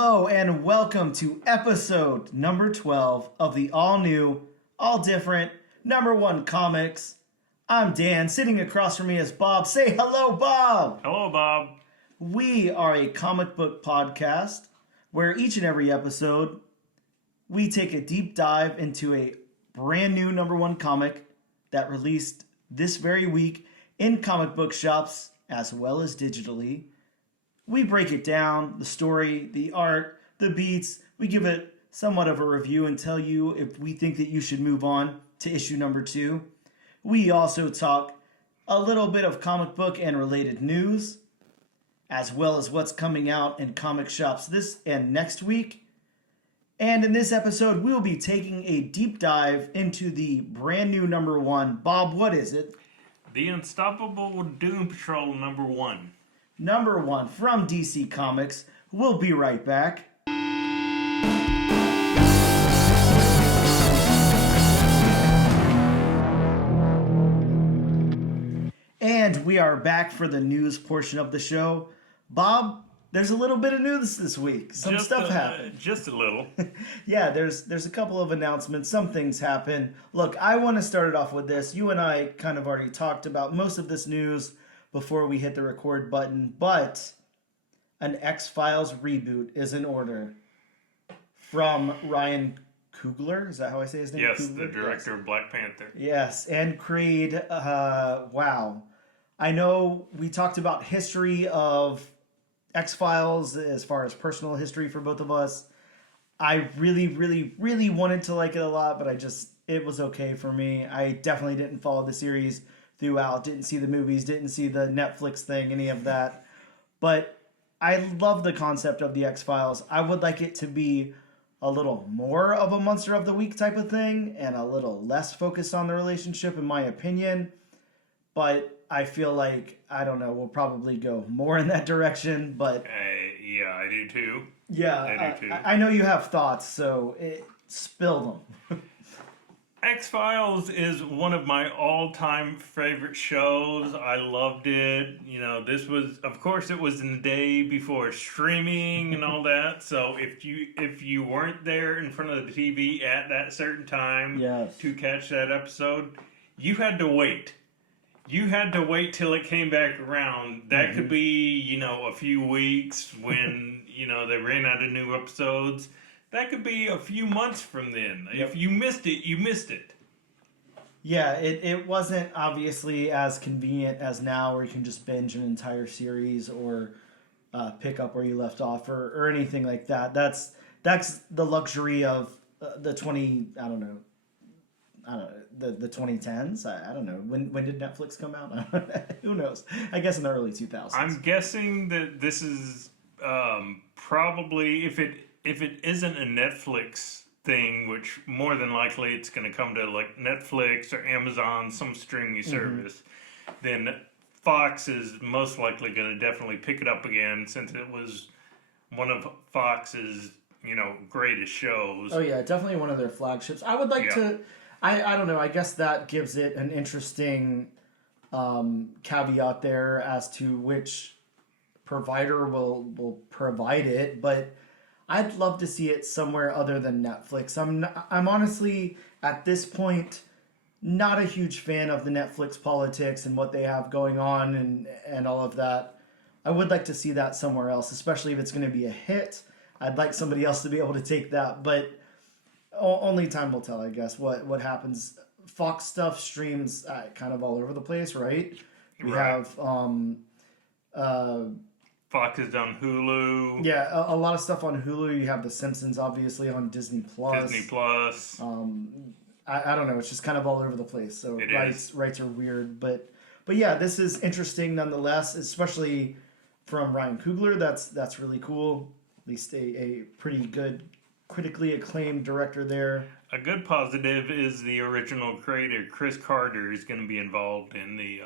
Hello and welcome to episode number 12 of the all new, all different, number one comics. I'm Dan. Sitting across from me is Bob. Say hello, Bob. Hello, Bob. We are a comic book podcast where each and every episode we take a deep dive into a brand new number one comic that released this very week in comic book shops as well as digitally. We break it down, the story, the art, the beats. We give it somewhat of a review and tell you if we think that you should move on to issue number 2. We also talk a little bit of comic book and related news, as well as what's coming out in comic shops this and next week. And in this episode, we'll be taking a deep dive into the brand new number one. Bob, what is it? The Unstoppable Doom Patrol number 1. Number 1 from DC Comics. We'll be right back. And we are back for the news portion of the show. Bob, there's a little bit of news this week. Some stuff happened. Just a little. Yeah, there's a couple of announcements. Some things happen. Look, I want to start it off with this. You and I kind of already talked about most of this news before we hit the record button, but an X-Files reboot is in order from Ryan Coogler. Is that how I say his name? Yes, Coogler? the director of Black Panther. Yes, and Creed. Wow. I know we talked about history of X-Files as far as personal history for both of us. I really, really, really wanted to like it a lot, but it was okay for me. I definitely didn't follow the series throughout, didn't see the movies, didn't see the Netflix thing, any of that. But I love the concept of the X-Files. I would like it to be a little more of a Monster of the Week type of thing and a little less focused on the relationship, in my opinion. But I feel like, I don't know, we'll probably go more in that direction. But yeah, I do too. Yeah, I do too. I know you have thoughts, so spill them. X-Files is one of my all-time favorite shows. I loved it. You know, this was, of course, it was in the day before streaming and all that. So if you weren't there in front of the TV at that certain time to catch that episode, you had to wait. You had to wait till it came back around. That could be, a few weeks when, they ran out of new episodes. That could be a few months from then. Yep. If you missed it, you missed it. Yeah, it wasn't obviously as convenient as now where you can just binge an entire series or pick up where you left off or anything like that. That's the luxury of the 2010s. I don't know. When did Netflix come out? Who knows? I guess in the early 2000s. I'm guessing that this is probably, if it isn't a Netflix thing, which more than likely it's going to come to like Netflix or Amazon, some streaming service, then Fox is most likely going to definitely pick it up again since it was one of Fox's, greatest shows. Oh yeah, definitely one of their flagships. I would like to, I don't know, I guess that gives it an interesting caveat there as to which provider will provide it, but I'd love to see it somewhere other than Netflix. I'm honestly, at this point, not a huge fan of the Netflix politics and what they have going on and all of that. I would like to see that somewhere else, especially if it's going to be a hit. I'd like somebody else to be able to take that, but only time will tell, I guess, what happens. Fox stuff streams kind of all over the place, right? We have Fox is on Hulu. Yeah, a lot of stuff on Hulu. You have The Simpsons, obviously, on Disney Plus. I don't know. It's just kind of all over the place. So rights are weird, but yeah, this is interesting nonetheless, especially from Ryan Coogler. That's really cool. At least a pretty good, critically acclaimed director there. A good positive is the original creator, Chris Carter, is going to be involved in the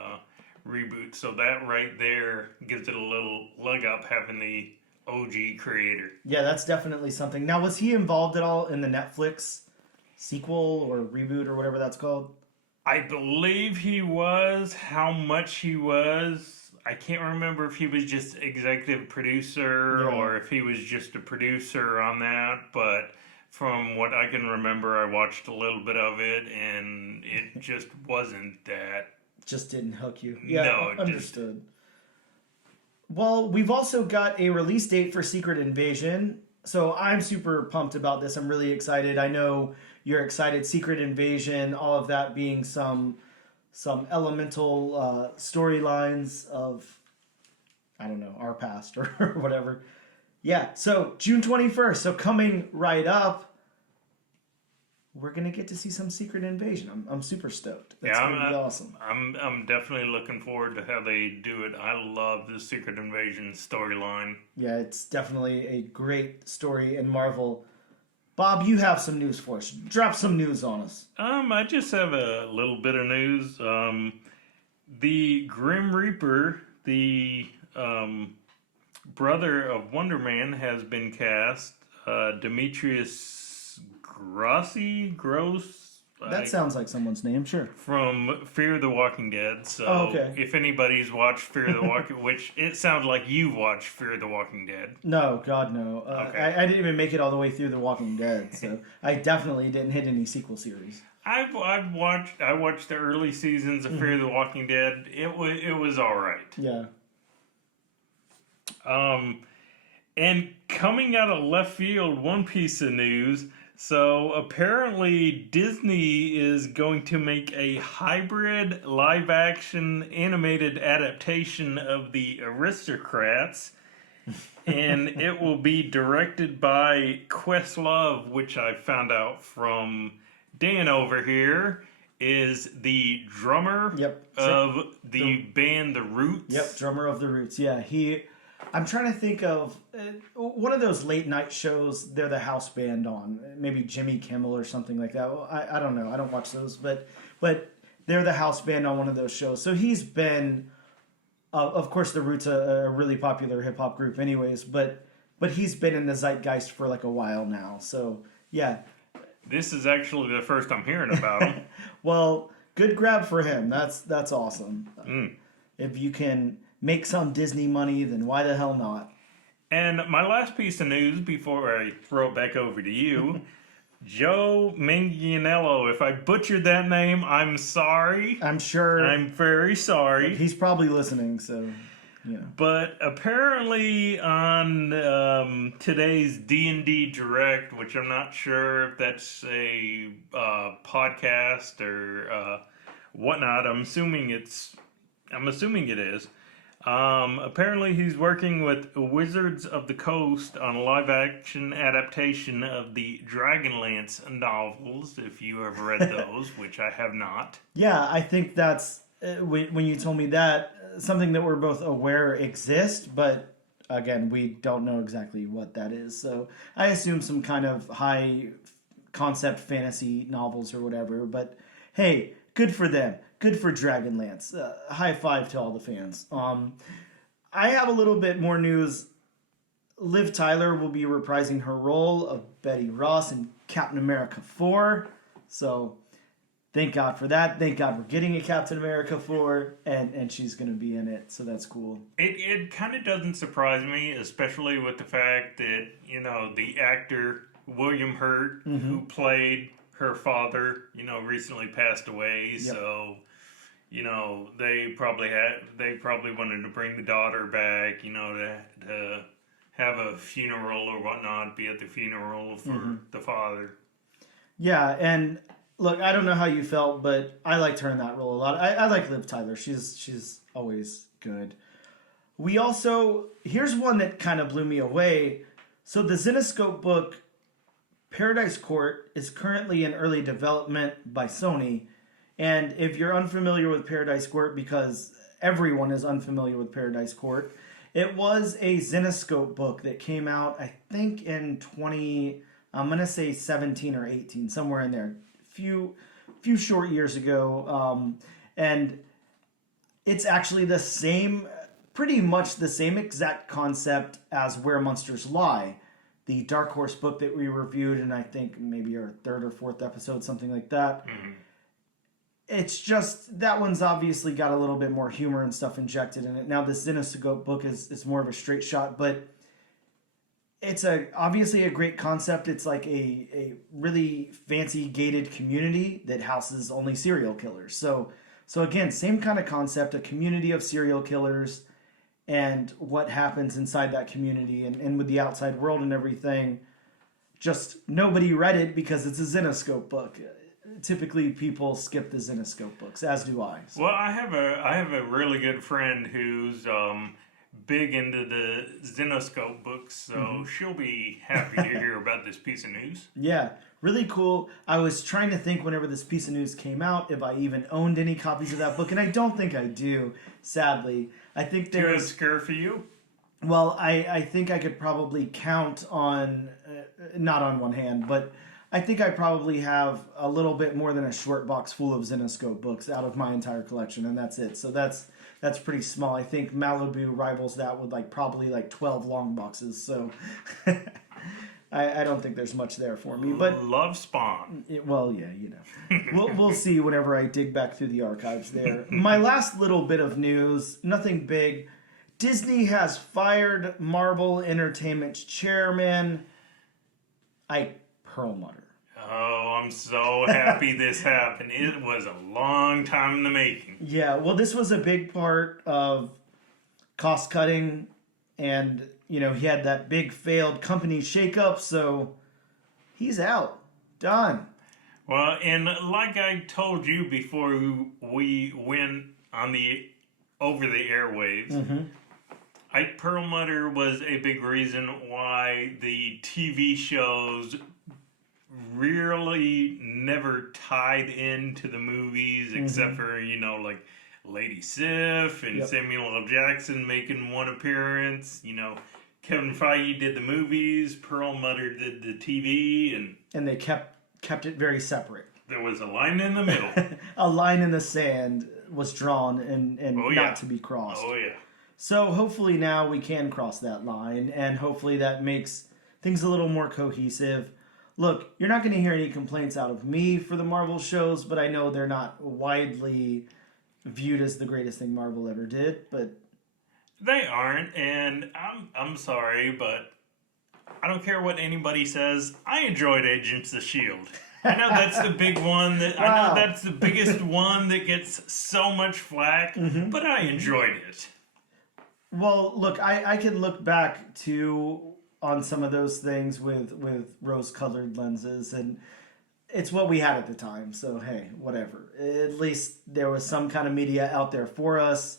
reboot, so that right there gives it a little leg up having the OG creator. Yeah, that's definitely something. Now, was he involved at all in the Netflix sequel or reboot or whatever that's called? I believe he was. How much he was, I can't remember if he was just executive producer Yeah. or if he was just a producer on that, but from what I can remember, I watched a little bit of it, and it just wasn't that. Just didn't hook you. No, Yeah, it understood. Well, we've also got a release date for Secret Invasion. So I'm super pumped about this. I'm really excited. I know you're excited. Secret Invasion, all of that being some elemental storylines of, I don't know, our past or whatever. Yeah, so June 21st. So coming right up, we're going to get to see some Secret Invasion. I'm super stoked. That's going to be awesome. I'm definitely looking forward to how they do it. I love the Secret Invasion storyline. Yeah, it's definitely a great story in Marvel. Bob, you have some news for us. Drop some news on us. I just have a little bit of news. The Grim Reaper, the brother of Wonder Man, has been cast. Demetrius Gross. That sounds like someone's name, sure. From Fear the Walking Dead. So okay. If anybody's watched Fear the Walking, which it sounds like you've watched Fear the Walking Dead. No, God no. Okay. I didn't even make it all the way through The Walking Dead, so I definitely didn't hit any sequel series. I watched the early seasons of Fear the Walking Dead. It was all right. Yeah. And coming out of left field, one piece of news. So apparently Disney is going to make a hybrid live-action animated adaptation of the Aristocrats, and it will be directed by Questlove, which I found out from Dan over here, is the drummer of the band The Roots. Yep, drummer of The Roots. Yeah, I'm trying to think of one of those late night shows they're the house band on. Maybe Jimmy Kimmel or something like that. Well, I don't know. I don't watch those. But they're the house band on one of those shows. So he's been, of course, The Roots a really popular hip-hop group anyways. But he's been in the zeitgeist for like a while now. So, yeah. This is actually the first I'm hearing about him. Well, good grab for him. That's awesome. If you can make some Disney money, then why the hell not? And my last piece of news before I throw it back over to you, Joe Manganiello. If I butchered that name, I'm sorry. I'm sure. I'm very sorry. He's probably listening, so yeah. But apparently on today's D&D Direct, which I'm not sure if that's a podcast or whatnot. I'm assuming it is. Apparently he's working with Wizards of the Coast on a live-action adaptation of the Dragonlance novels, if you ever read those, which I have not. Yeah, I think that's, when you told me that, something that we're both aware exists, but again, we don't know exactly what that is. So I assume some kind of high-concept fantasy novels or whatever, but hey, good for them. Good for Dragonlance. High five to all the fans. I have a little bit more news. Liv Tyler will be reprising her role of Betty Ross in Captain America 4. So thank God for that. Thank God we're getting a Captain America 4, and she's going to be in it. So that's cool. It kind of doesn't surprise me, especially with the fact that, the actor William Hurt, who played her father, recently passed away. Yep. So, they probably wanted to bring the daughter back, to have a funeral or whatnot, be at the funeral for the father. Yeah, and look, I don't know how you felt, but I liked her in that role a lot. I like Liv Tyler. She's always good. We also, here's one that kind of blew me away. So the Zenescope book Paradise Court is currently in early development by Sony. And if you're unfamiliar with Paradise Court, because everyone is unfamiliar with Paradise Court, it was a Zenescope book that came out, I think, in 17 or 18, somewhere in there. Few short years ago. And it's actually the same, pretty much the same exact concept as Where Monsters Lie, the Dark Horse book that we reviewed in, I think, maybe our third or fourth episode, something like that. it's just that one's obviously got a little bit more humor and stuff injected in it. Now this Zenoscope book is more of a straight shot, but it's obviously a great concept. It's like a really fancy gated community that houses only serial killers. So again, same kind of concept, a community of serial killers and what happens inside that community and with the outside world and everything. Just nobody read it because it's a Zenoscope book. Typically people skip the Zenoscope books, as do I. So. Well, I have a really good friend who's big into the Zenoscope books, so she'll be happy to hear about this piece of news. Yeah, really cool. I was trying to think whenever this piece of news came out if I even owned any copies of that book, and I don't think I do, sadly. I think Too there's... obscure for you? Well, I think I could probably count on, not on one hand, but I think I probably have a little bit more than a short box full of Zenoscope books out of my entire collection, and that's it. So that's pretty small. I think Malibu rivals that with probably 12 long boxes. So I don't think there's much there for me. But love Spawn. Well, yeah, we'll see whenever I dig back through the archives there. My last little bit of news, nothing big. Disney has fired Marvel Entertainment's chairman, Ike Perlmutter. Oh, I'm so happy this happened. It was a long time in the making. Yeah, well, this was a big part of cost cutting, and he had that big failed company shakeup, so he's out. Done. Well, and like I told you before we went on over the airwaves, Ike Perlmutter was a big reason why the TV shows really never tied into the movies, except for, like Lady Sif and Samuel L. Jackson making one appearance. Kevin Feige did the movies, Perlmutter did the TV, and they kept it very separate. There was a line in the middle. A line in the sand was drawn and not to be crossed. Oh, yeah. So hopefully now we can cross that line, and hopefully that makes things a little more cohesive. Look, you're not going to hear any complaints out of me for the Marvel shows, but I know they're not widely viewed as the greatest thing Marvel ever did, but... They aren't, and I'm sorry, but I don't care what anybody says. I enjoyed Agents of S.H.I.E.L.D. I know that's the big one. I know that's the biggest one that gets so much flack, but I enjoyed it. Well, look, I can look back on some of those things with rose-colored lenses, and it's what we had at the time, so hey, whatever. At least there was some kind of media out there for us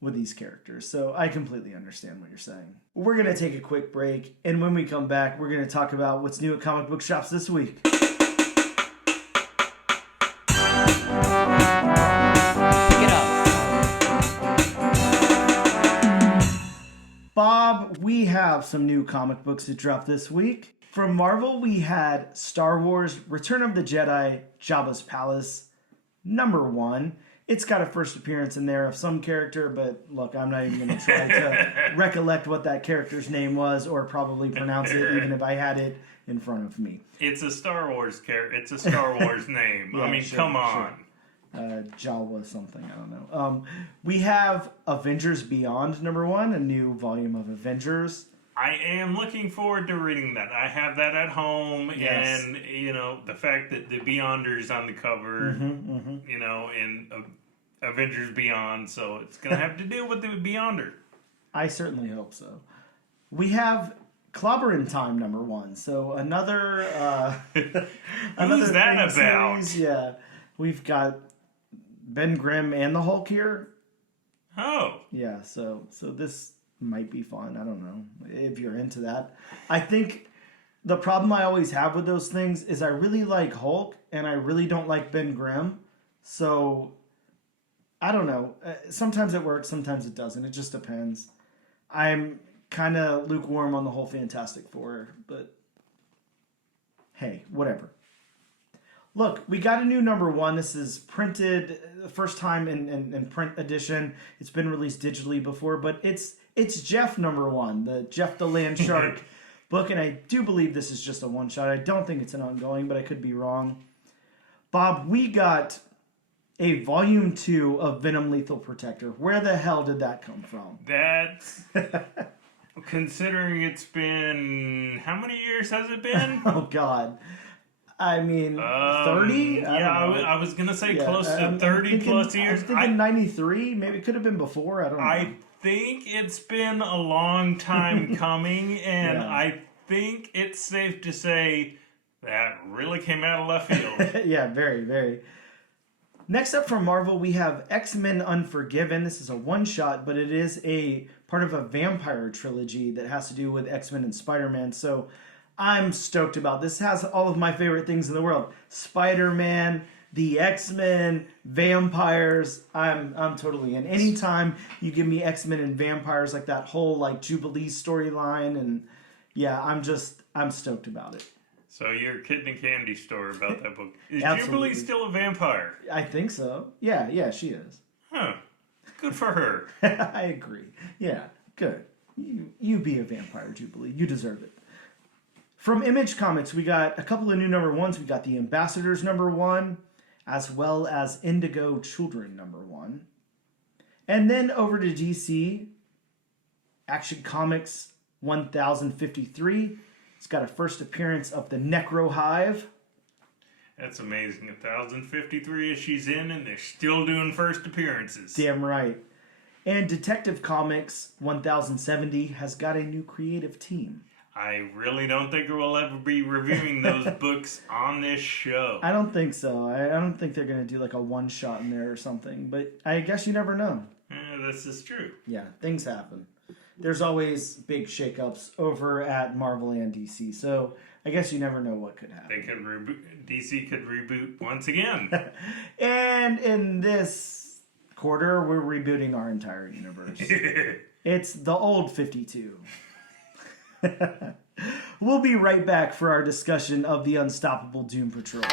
with these characters, so I completely understand what you're saying. We're going to take a quick break, and when we come back, we're going to talk about what's new at comic book shops this week. Bob, we have some new comic books that dropped this week. From Marvel, we had Star Wars Return of the Jedi, Jabba's Palace, #1. It's got a first appearance in there of some character, but look, I'm not even going to try to recollect what that character's name was or probably pronounce it, even if I had it in front of me. It's a Star Wars character. It's a Star Wars name. Yeah, I mean, come on. Jawa something, I don't know. We have Avengers Beyond #1, a new volume of Avengers. I am looking forward to reading that. I have that at home, Yes. and the fact that the Beyonders on the cover, in Avengers Beyond, so it's gonna have to deal with the Beyonder. I certainly hope so. We have Clobberin' Time #1, so another Who's that thing about? series. Yeah, we've got Ben Grimm and the Hulk here. Oh, Yeah, so this might be fun. I don't know if you're into that. I think the problem I always have with those things is I really like Hulk and I really don't like Ben Grimm. So I don't know. Sometimes it works, sometimes it doesn't. It just depends. I'm kind of lukewarm on the whole Fantastic Four, but hey, whatever. Look, we got a new #1. This is printed, the first time in print edition. It's been released digitally before, but it's Jeff #1, the Jeff the Land Shark book, and I do believe this is just a one-shot. I don't think it's an ongoing, but I could be wrong. Bob, we got a volume 2 of Venom Lethal Protector. Where the hell did that come from? That's considering it's been how many years has it been? Oh God. I mean, 30? I was gonna say close to 30 plus years. I'm thinking 93. Maybe it could have been before. I don't know. I think it's been a long time coming, and Yeah. I think it's safe to say that really came out of left field. Yeah, very, very. Next up from Marvel, we have X-Men Unforgiven. This is a one-shot, but it is a part of a vampire trilogy that has to do with X-Men and Spider-Man. So I'm stoked about this. It has all of my favorite things in the world: Spider-Man, the X-Men, vampires. I'm totally in. Anytime you give me X-Men and vampires, like that whole like Jubilee storyline, and yeah, I'm stoked about it. So you're kidding a candy store about that book. Is Absolutely. Jubilee still a vampire? I think so. Yeah, she is. Huh. Good for her. I agree. Yeah, good. You be a vampire, Jubilee. You deserve it. From Image Comics, we got a couple of new number ones. We got the Ambassadors number 1, as well as Indigo Children number 1. And then over to DC, Action Comics 1053. It's got a first appearance of the Necro Hive. That's amazing. 1,053 issues in, and they're still doing first appearances. Damn right. And Detective Comics 1070 has got a new creative team. I really don't think we'll ever be reviewing those books on this show. I don't think so. I don't think they're going to do like a one-shot in there or something. But I guess you never know. This is true. Yeah, things happen. There's always big shakeups over at Marvel and DC. So I guess you never know what could happen. They could reboot. DC could reboot once again. And in this quarter, we're rebooting our entire universe. It's the old 52. We'll be right back for our discussion of the Unstoppable Doom Patrol.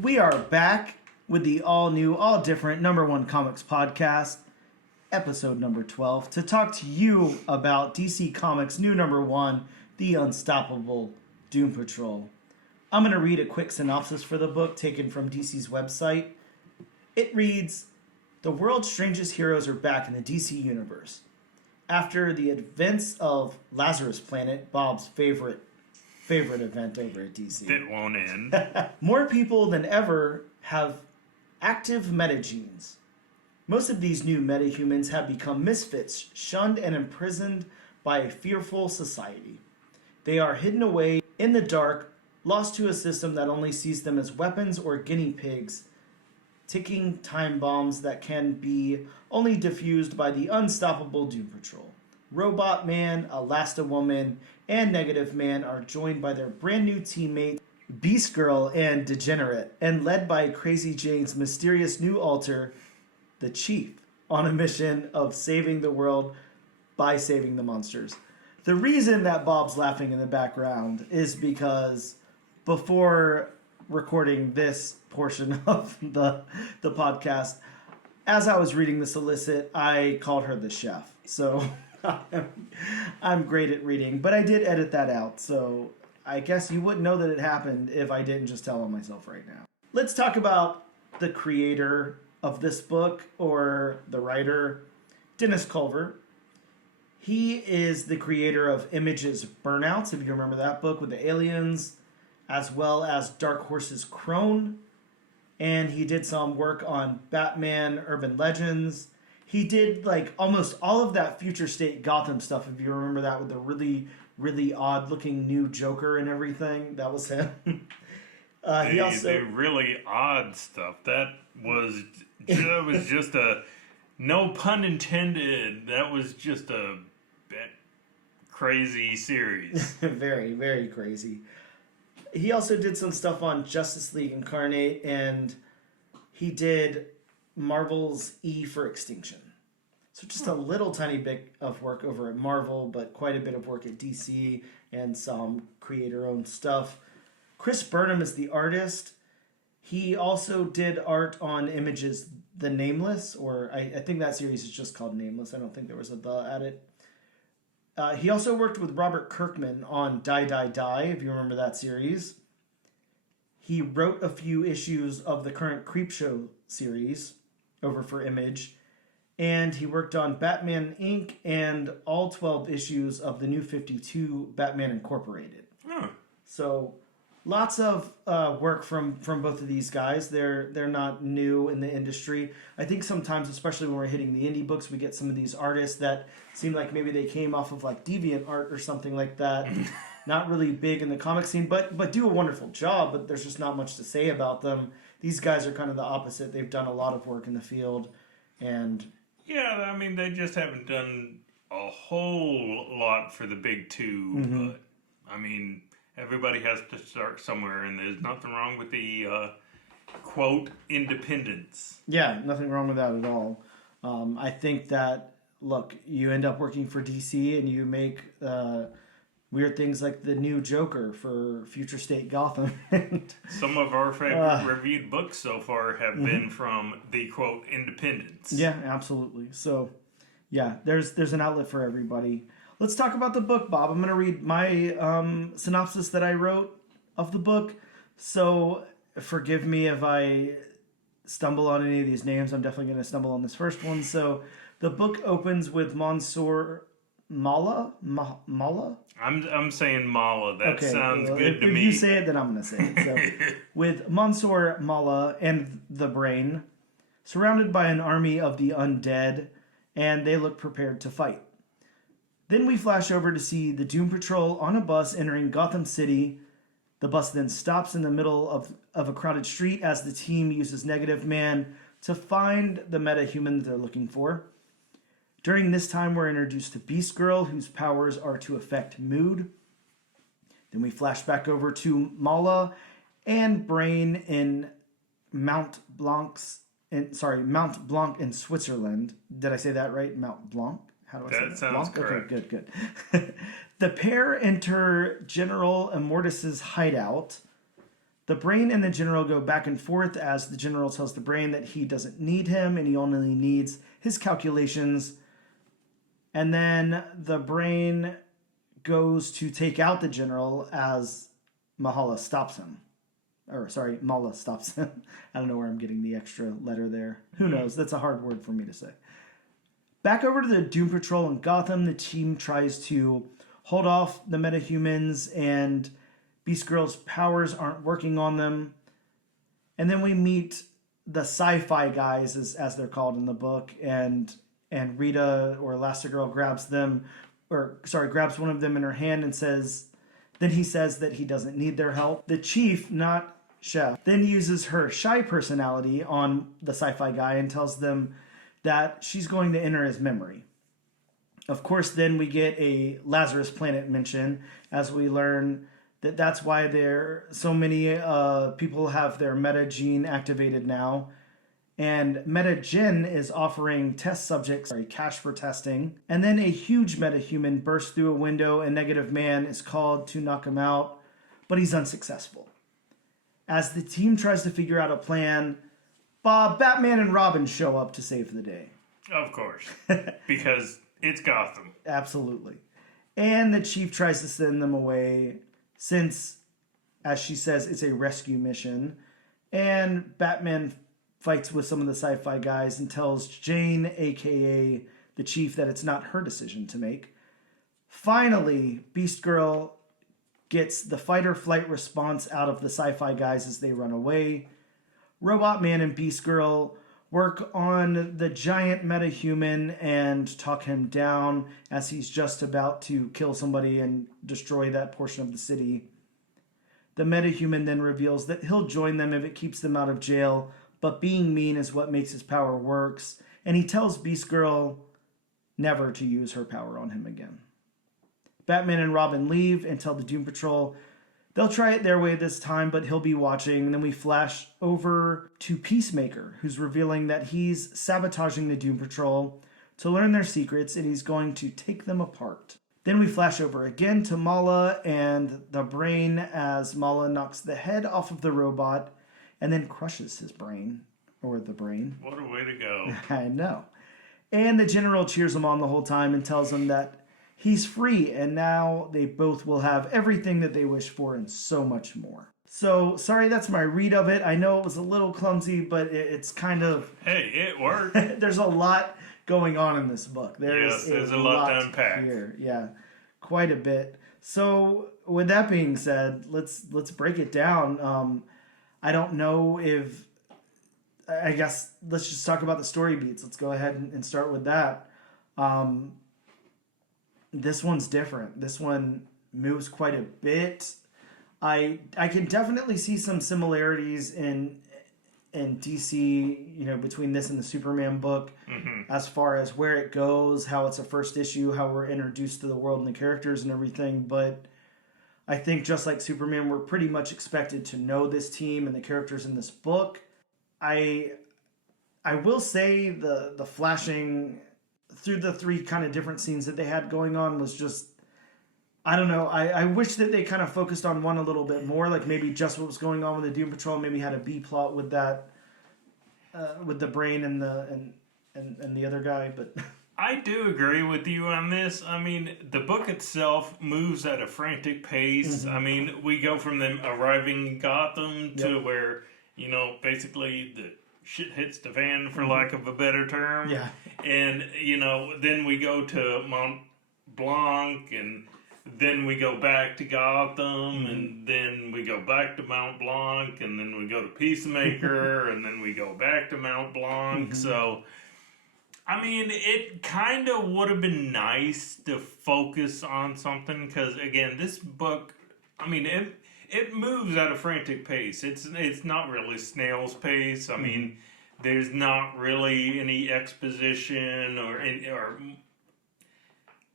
We are back with the all-new, all-different number 1 comics podcast, episode number 12, to talk to you about DC Comics' new number 1, The Unstoppable Doom Patrol. I'm going to read a quick synopsis for the book taken from DC's website. It reads, "The world's strangest heroes are back in the DC universe. After the events of Lazarus Planet, Bob's favorite event over at DC. It won't end. More people than ever have active metagenes. Most of these new metahumans have become misfits, shunned and imprisoned by a fearful society. They are hidden away in the dark, lost to a system that only sees them as weapons or guinea pigs, ticking time bombs that can be only diffused by the unstoppable Doom Patrol. Robot Man, Elasti-Woman, and Negative Man are joined by their brand new teammates, Beast Girl and Degenerate, and led by Crazy Jane's mysterious new alter, the Chief, on a mission of saving the world by saving the monsters." The reason that Bob's laughing in the background is because before recording this portion of the podcast, as I was reading the solicit, I called her the chef. So I'm great at reading, but I did edit that out. So I guess you wouldn't know that it happened if I didn't just tell on myself right now. Let's talk about the creator of this book, or the writer, Dennis Culver. He is the creator of Image's Burnouts, if you remember that book with the aliens, as well as Dark Horse's Crone. And he did some work on Batman Urban Legends. He did like almost all of that Future State Gotham stuff, if you remember that, with the really, really odd looking new Joker and everything. That was him. The really odd stuff. That was just a, no pun intended, that was just a bit crazy series. Very, very crazy. He also did some stuff on Justice League Incarnate, and he did Marvel's E for Extinction. So just a little tiny bit of work over at Marvel, but quite a bit of work at DC and some creator-owned stuff. Chris Burnham is the artist. He also did art on Image's The Nameless, or I think that series is just called Nameless. I don't think there was a "the" at it. He also worked with Robert Kirkman on Die, Die, Die, if you remember that series. He wrote a few issues of the current Creepshow series over for Image. And he worked on Batman Inc. and all 12 issues of the New 52 Batman Incorporated. Huh. So lots of work from both of these guys. They're not new in the industry. I think sometimes, especially when we're hitting the indie books, we get some of these artists that seem like maybe they came off of like DeviantArt or something like that. Not really big in the comic scene, but do a wonderful job, but there's just not much to say about them. These guys are kind of the opposite. They've done a lot of work in the field, and Yeah, I mean, they just haven't done a whole lot for the big two, but I mean, everybody has to start somewhere, and there's nothing wrong with the quote independence. yeah, nothing wrong with that at all. I think that, look, you end up working for DC and you make weird things like the new Joker for Future State Gotham. Some of our favorite reviewed books so far have been from the quote independence. Yeah, absolutely. So, yeah, there's an outlet for everybody. Let's talk about the book, Bob. I'm going to read my synopsis that I wrote of the book. So, forgive me if I stumble on any of these names. I'm definitely going to stumble on this first one. So, the book opens with Mansour Mala? Mala? I'm saying Mala. That Okay, sounds well, good to if me. you say it, then I'm going to say it. So, with Mansour Mala and the Brain, surrounded by an army of the undead, and they look prepared to fight. Then we flash over to see the Doom Patrol on a bus entering Gotham City. The bus then stops in the middle of a crowded street as the team uses Negative Man to find the metahuman that they're looking for. During this time, we're introduced to Beast Girl, whose powers are to affect mood. Then we flash back over to Mala and Brain in Mount Blanc in Switzerland. Did I say that right? Mount Blanc? How do I say that? That sounds Blanc? correct. Okay, good. The pair enter General Immortus's hideout. The Brain and the General go back and forth as the General tells the Brain that he doesn't need him and he only needs his calculations. And then the Brain goes to take out the General as Mala stops him. Mala stops him. I don't know where I'm getting the extra letter there. Who knows? That's a hard word for me to say. Back over to the Doom Patrol in Gotham, the team tries to hold off the metahumans, and Beast Girl's powers aren't working on them. And then we meet the sci-fi guys, as they're called in the book, and Rita or Elastigirl grabs one of them in her hand and says that he doesn't need their help. The chief, not Chef, then uses her shy personality on the sci-fi guy and tells them that she's going to enter his memory. Of course, then we get a Lazarus Planet mention as we learn that that's why so many people have their meta gene activated now. And MetaGen is offering test subjects cash for testing. And then a huge metahuman bursts through a window and Negative Man is called to knock him out, but he's unsuccessful. As the team tries to figure out a plan, Batman and Robin show up to save the day. Of course. Because it's Gotham. Absolutely. And the chief tries to send them away since, as she says, it's a rescue mission. And Batman fights with some of the sci-fi guys and tells Jane, a.k.a. the chief, that it's not her decision to make. Finally, Beast Girl gets the fight-or-flight response out of the sci-fi guys as they run away. Robot Man and Beast Girl work on the giant metahuman and talk him down as he's just about to kill somebody and destroy that portion of the city. The metahuman then reveals that he'll join them if it keeps them out of jail, but being mean is what makes his power works, and he tells Beast Girl never to use her power on him again. Batman and Robin leave and tell the Doom Patrol they'll try it their way this time, but he'll be watching. And then we flash over to Peacemaker, who's revealing that he's sabotaging the Doom Patrol to learn their secrets, and he's going to take them apart. Then we flash over again to Mala and the Brain as Mala knocks the head off of the robot and then crushes his brain, or the brain. What a way to go. I know. And the General cheers him on the whole time and tells him that he's free, and now they both will have everything that they wish for and so much more. So, sorry, that's my read of it. I know it was a little clumsy, but it's kind of... Hey, it worked. There's a lot going on in this book. There's a lot to unpack. Here. Yeah, quite a bit. So, with that being said, let's break it down. I don't know if... I guess let's just talk about the story beats. Let's go ahead and start with that. This one's different. This one moves quite a bit. I can definitely see some similarities in DC, between this and the Superman book, as far as where it goes, how it's a first issue, how we're introduced to the world and the characters and everything. But I think just like Superman, we're pretty much expected to know this team and the characters in this book. I will say the flashing through the three kind of different scenes that they had going on was just, I don't know. I wish that they kind of focused on one a little bit more, like maybe just what was going on with the Doom Patrol, maybe had a B plot with that, with the Brain and the other guy. But I do agree with you on this. I mean, the book itself moves at a frantic pace. I mean, we go from them arriving in Gotham to where, basically the shit hits the fan, for lack of a better term. Yeah. And, then we go to Mont Blanc, and then we go back to Gotham, and then we go back to Mont Blanc, and then we go to Peacemaker, and then we go back to Mont Blanc. So, I mean, it kind of would have been nice to focus on something, because, again, this book, I mean, it moves at a frantic pace. It's not really snail's pace. I mean, there's not really any exposition or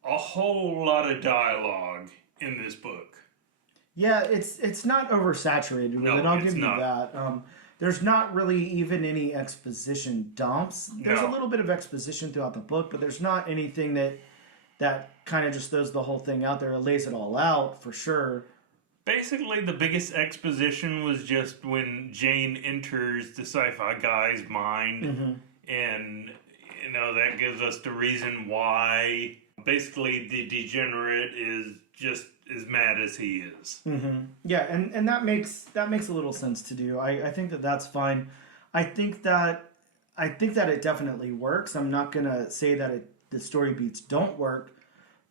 a whole lot of dialogue in this book. Yeah, it's not oversaturated with it. I'll give you that. There's not really even any exposition dumps. There's a little bit of exposition throughout the book, but there's not anything that kind of just throws the whole thing out there. It lays it all out for sure. Basically, the biggest exposition was just when Jane enters the sci-fi guy's mind, and that gives us the reason why basically the degenerate is just as mad as he is. Yeah, and that makes a little sense to do. I think that's fine. I think that it definitely works. I'm not gonna say that the story beats don't work,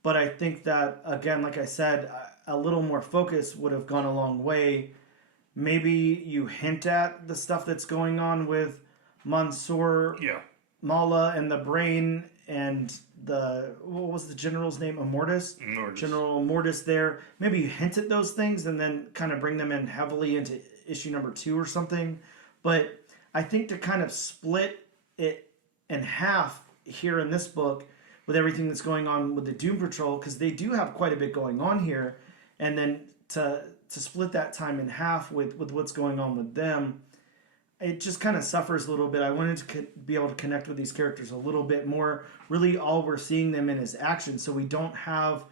but I think that, again, like I said, a little more focus would have gone a long way. Maybe you hint at the stuff that's going on with Mansoor, Mala, and the Brain, and what was the general's name? Immortus? General Immortus there. Maybe you hint at those things and then kind of bring them in heavily into issue number 2 or something. But I think to kind of split it in half here in this book with everything that's going on with the Doom Patrol, because they do have quite a bit going on here, and then to split that time in half with what's going on with them, it just kind of suffers a little bit. I wanted to be able to connect with these characters a little bit more. Really, all we're seeing them in is action, so we don't have,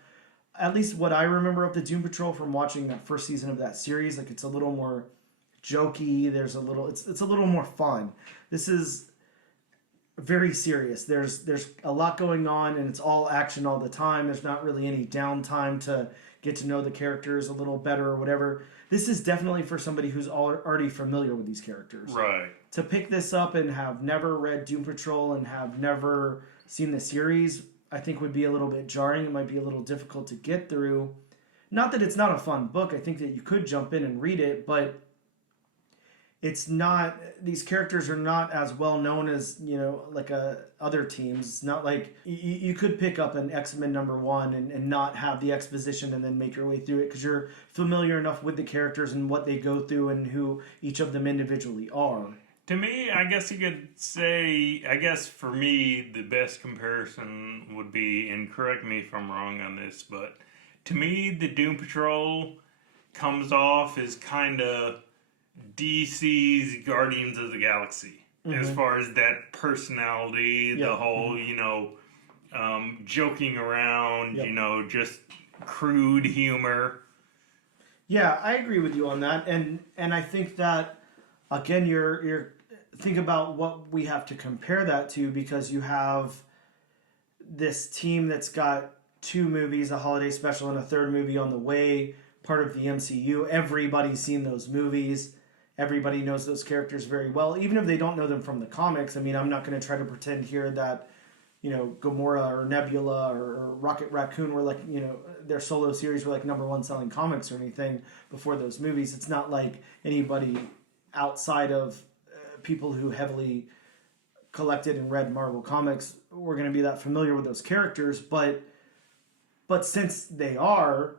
at least what I remember of the Doom Patrol from watching that first season of that series, like it's a little more jokey. There's a little, it's a little more fun. This is very serious. There's a lot going on, and it's all action all the time. There's not really any downtime to get to know the characters a little better or whatever. This is definitely for somebody who's already familiar with these characters. Right. To pick this up and have never read Doom Patrol and have never seen the series, I think would be a little bit jarring. It might be a little difficult to get through. Not that it's not a fun book. I think that you could jump in and read it, but it's not, these characters are not as well known as, like other teams. It's not like you could pick up an X-Men #1 and not have the exposition and then make your way through it, because you're familiar enough with the characters and what they go through and who each of them individually are. To me, I guess you could say, for me, the best comparison would be, and correct me if I'm wrong on this, but to me, the Doom Patrol comes off as kind of DC's Guardians of the Galaxy, as far as that personality, the whole, joking around, just crude humor. Yeah, I agree with you on that, and I think that, again, you're think about what we have to compare that to, because you have this team that's got 2 movies, a holiday special, and a third movie on the way, part of the MCU. Everybody's seen those movies. Everybody knows those characters very well, even if they don't know them from the comics. I mean, I'm not going to try to pretend here that, Gamora or Nebula or Rocket Raccoon were like, their solo series were like #1 selling comics or anything before those movies. It's not like anybody outside of people who heavily collected and read Marvel comics were going to be that familiar with those characters, but since they are,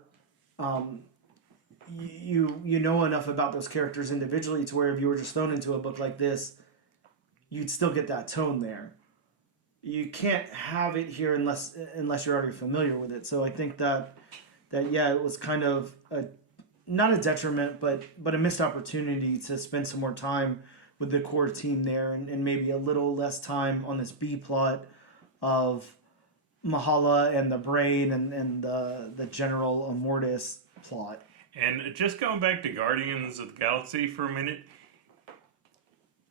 you know enough about those characters individually to where if you were just thrown into a book like this, you'd still get that tone there. You can't have it here unless you're already familiar with it. So I think that yeah, it was kind of not a detriment, but a missed opportunity to spend some more time with the core team there, and maybe a little less time on this B plot of Mahala and the Brain and the General Immortus plot. And just going back to Guardians of the Galaxy for a minute,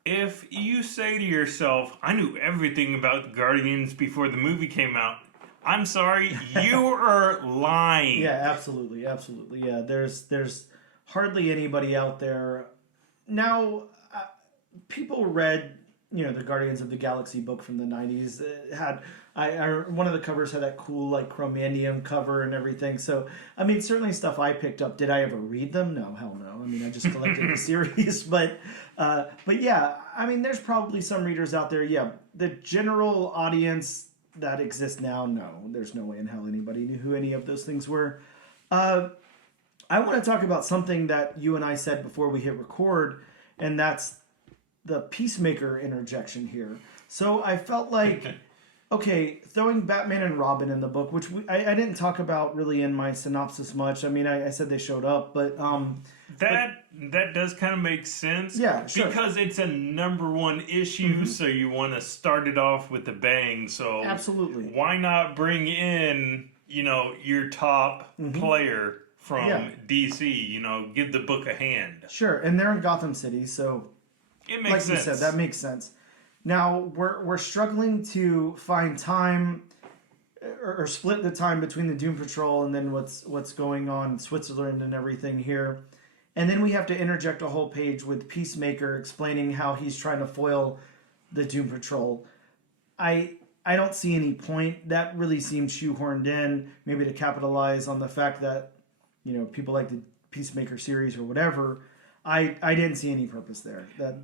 if you say to yourself, I knew everything about Guardians before the movie came out, I'm sorry, you are lying. Yeah, absolutely. Yeah, there's hardly anybody out there. Now, people read, the Guardians of the Galaxy book from the 90s. It had, one of the covers had that cool, like, chromium cover and everything. So, I mean, certainly stuff I picked up. Did I ever read them? No, hell no. I mean, I just collected the series. But yeah, I mean, there's probably some readers out there. Yeah, the general audience that exists now, no. There's no way in hell anybody knew who any of those things were. I want to talk about something that you and I said before we hit record, and that's the Peacemaker interjection here. So I felt like, okay, throwing Batman and Robin in the book, which I didn't talk about really in my synopsis much. I mean, I said they showed up, but that does kind of make sense. Yeah, sure. Because it's a #1 issue, so you want to start it off with a bang. So absolutely, why not bring in your top player from DC? Give the book a hand. Sure, and they're in Gotham City, so it makes sense. Like you said, that makes sense. Now, we're struggling to find time or split the time between the Doom Patrol and then what's going on in Switzerland and everything here. And then we have to interject a whole page with Peacemaker explaining how he's trying to foil the Doom Patrol. I don't see any point. That really seemed shoehorned in, maybe to capitalize on the fact that, people like the Peacemaker series or whatever. I didn't see any purpose there. That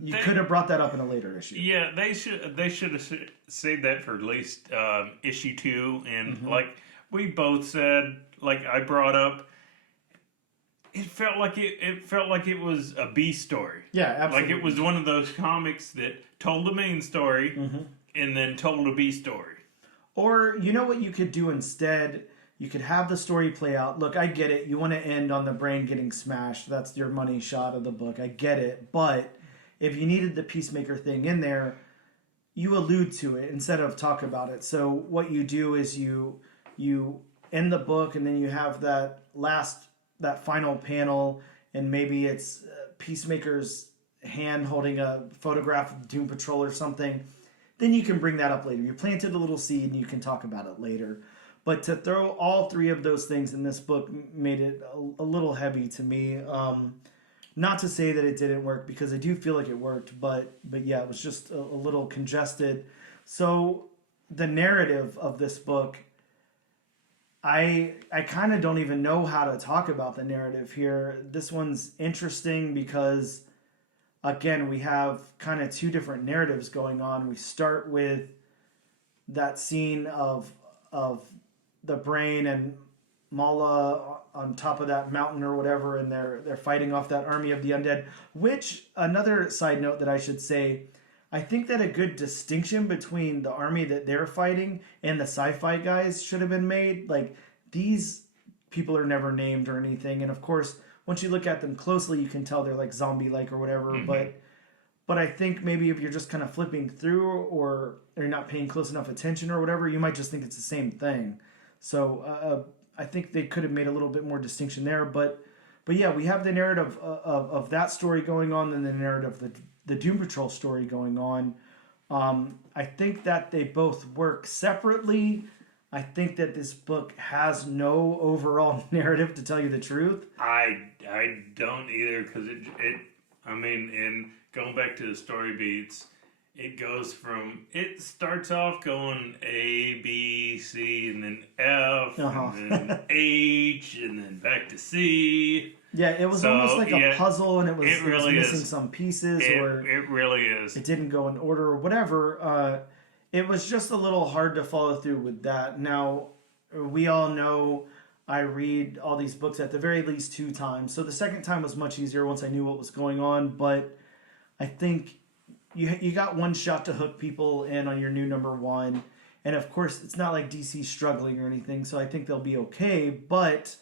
you could have brought that up in a later issue. Yeah, they should have saved that for at least issue 2. And like we both said, like I brought up, it felt like it was a B story. Yeah, absolutely. Like it was one of those comics that told the main story and then told a B story. Or you know what you could do instead? You could have the story play out. Look, I get it. You want to end on the Brain getting smashed. That's your money shot of the book. I get it. But if you needed the Peacemaker thing in there, you allude to it instead of talk about it. So what you do is you end the book and then you have that final panel, and maybe it's Peacemaker's hand holding a photograph of Doom Patrol or something. Then you can bring that up later. You planted a little seed and you can talk about it later. But to throw all 3 of those things in this book made it a little heavy to me. Not to say that it didn't work, because I do feel like it worked, but yeah, it was just a little congested. So the narrative of this book, I kind of don't even know how to talk about the narrative here. This one's interesting because, again, we have kind of 2 different narratives going on. We start with that scene of the Brain and Mala on top of that mountain or whatever, and they're fighting off that army of the undead. Which, another side note that I should say, I think that a good distinction between the army that they're fighting and the sci-fi guys should have been made. Like, these people are never named or anything, and of course, once you look at them closely, you can tell they're like zombie-like or whatever. But I think maybe if you're just kind of flipping through or you're not paying close enough attention or whatever, you might just think it's the same thing. So I think they could have made a little bit more distinction there. But yeah, we have the narrative of that story going on, and the narrative of the Doom Patrol story going on. I think that they both work separately. I think that this book has no overall narrative, to tell you the truth. I don't either, because it I mean, in going back to the story beats, it starts off going A, B, C, and then F, Uh-huh. and then H, and then back to C. Yeah, it was So, almost like a yeah, puzzle, and it was really missing is. some pieces, or It really is. it didn't go in order, or whatever. It was just a little hard to follow through with that. Now, we all know I read all these books at the very least 2 times, so the second time was much easier once I knew what was going on. But I think you got one shot to hook people in on your new number one, and of course it's not like DC's struggling or anything, so I think they'll be okay. But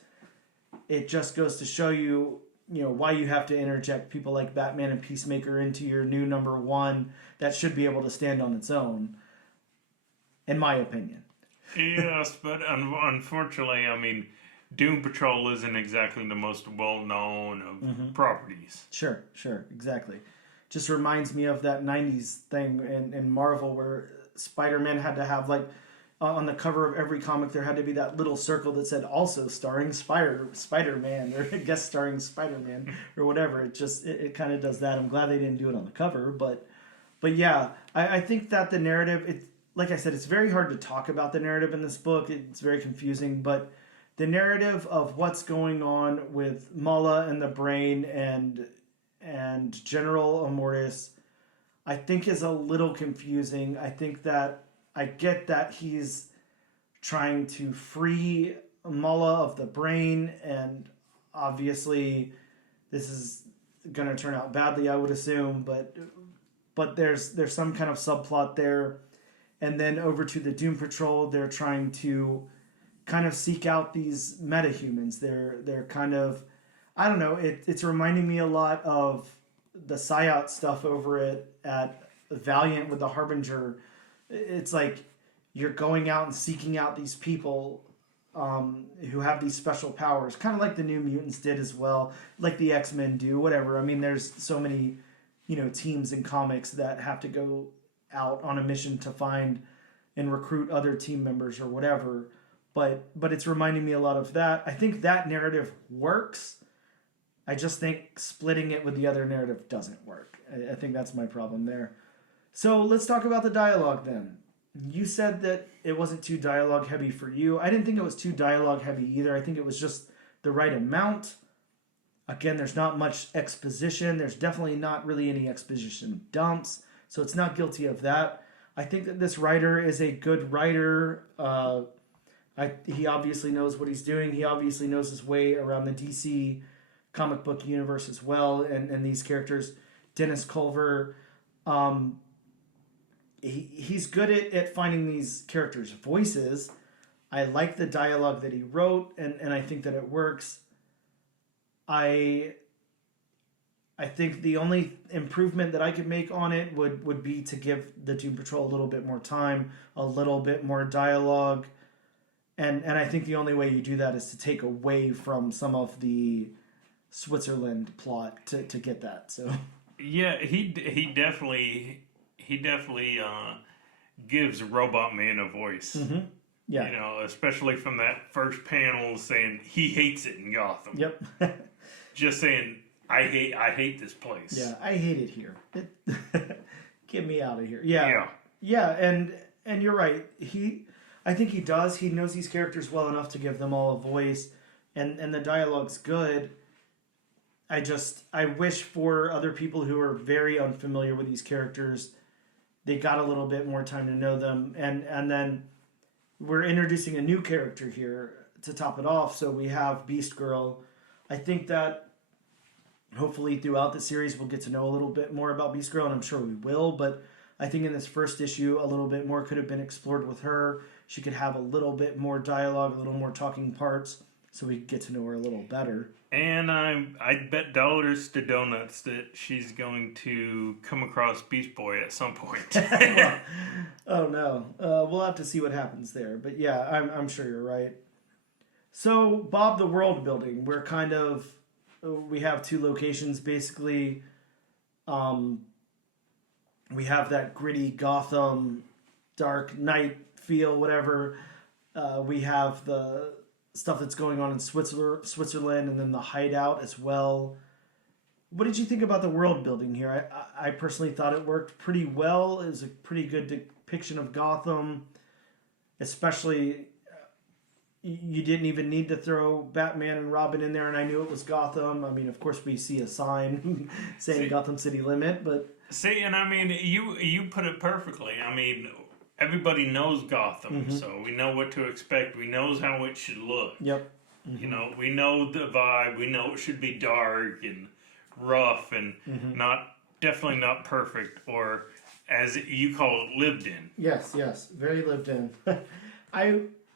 it just goes to show you, why you have to interject people like Batman and Peacemaker into your new number one that should be able to stand on its own, in my opinion. Yes, but unfortunately, I mean, Doom Patrol isn't exactly the most well-known of properties. Sure, exactly. Just reminds me of that 90s thing in Marvel where Spider-Man had to have, like, on the cover of every comic, there had to be that little circle that said also starring Spider-Man, or guest starring Spider-Man, or whatever. It kind of does that. I'm glad they didn't do it on the cover, but yeah, I think that the narrative, like I said, it's very hard to talk about the narrative in this book. It's very confusing, but the narrative of what's going on with Mala and the Brain and General Immortus, I think is a little confusing. I think that I get that he's trying to free Mala of the Brain, and obviously this is going to turn out badly, I would assume, but there's some kind of subplot there. And then over to the Doom Patrol, they're trying to kind of seek out these metahumans. They're kind of, I don't know, it's reminding me a lot of the Psyot stuff over at Valiant with the Harbinger. It's like you're going out and seeking out these people who have these special powers, kind of like the New Mutants did as well, like the X-Men do, whatever. I mean, there's so many, teams in comics that have to go out on a mission to find and recruit other team members or whatever. But it's reminding me a lot of that. I think that narrative works. I just think splitting it with the other narrative doesn't work. I think that's my problem there. So let's talk about the dialogue then. You said that it wasn't too dialogue heavy for you. I didn't think it was too dialogue heavy either. I think it was just the right amount. Again, there's not much exposition. There's definitely not really any exposition dumps. So it's not guilty of that. I think that this writer is a good writer. He obviously knows what he's doing. He obviously knows his way around the DC comic book universe as well. And these characters, Dennis Culver, he's good at finding these characters' voices. I like the dialogue that he wrote, and I think that it works. I think the only improvement that I could make on it would be to give the Doom Patrol a little bit more time, a little bit more dialogue. And I think the only way you do that is to take away from some of the Switzerland plot to get that. So yeah, he definitely gives Robot Man a voice. Mm-hmm. Yeah, Especially from that first panel saying he hates it in Gotham. Yep. Just saying I hate this place. Yeah, I hate it here. Get me out of here. Yeah. Yeah, and you're right. I think he does. He knows these characters well enough to give them all a voice, and the dialogue's good. I wish for other people who are very unfamiliar with these characters, they got a little bit more time to know them, and then we're introducing a new character here to top it off. So we have Beast Girl. I think that hopefully throughout the series we'll get to know a little bit more about Beast Girl, and I'm sure we will, but I think in this first issue a little bit more could have been explored with her. She could have a little bit more dialogue, a little more talking parts, so we could get to know her a little better. And I'd bet dollars to donuts that she's going to come across Beast Boy at some point. Well, oh no. We'll have to see what happens there. But yeah, I'm sure you're right. So, Bob the World Building. We have 2 locations basically. We have that gritty Gotham, Dark Knight feel, whatever. We have the stuff that's going on in Switzerland, and then the hideout as well. What did you think about the world building here? I personally thought it worked pretty well. It was a pretty good depiction of Gotham, especially you didn't even need to throw Batman and Robin in there, and I knew it was Gotham. I mean, of course, we see a sign saying Gotham City Limit, but... See, and I mean, you put it perfectly. I mean, everybody knows Gotham, so we know what to expect. We know how it should look. Yep. You know, we know the vibe. We know it should be dark and rough and definitely not perfect, or as you call it, lived in. Yes, very lived in.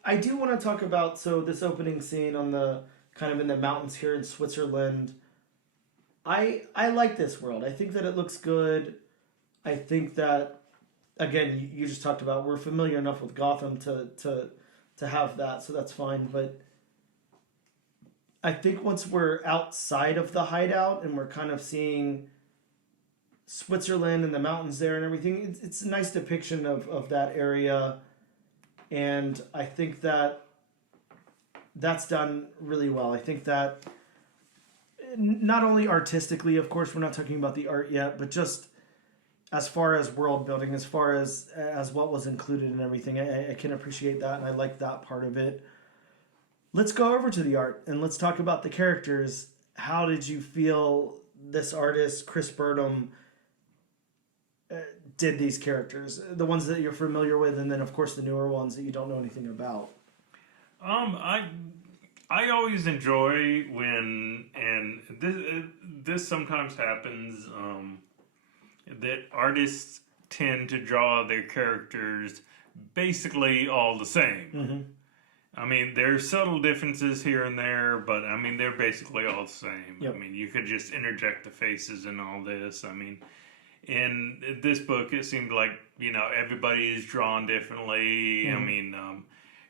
I do want to talk about this opening scene on the kind of in the mountains here in Switzerland. I like this world. I think that it looks good. I think that, again, you just talked about we're familiar enough with Gotham to have that, so that's fine. But I think once we're outside of the hideout and we're kind of seeing Switzerland and the mountains there and everything, it's a nice depiction of that area. And I think that that's done really well. I think that not only artistically, of course, we're not talking about the art yet, but just as far as world building, as far as what was included and everything, I can appreciate that, and I like that part of it. Let's go over to the art, and let's talk about the characters. How did you feel this artist, Chris Burnham, did these characters? The ones that you're familiar with, and then, of course, the newer ones that you don't know anything about. I always enjoy when, and this sometimes happens, that artists tend to draw their characters basically all the same. I mean, there's subtle differences here and there, but I mean, they're basically all the same. Yep. I mean, you could just interject the faces and all this. I mean, in this book, it seemed like, you know, everybody is drawn differently. I mean,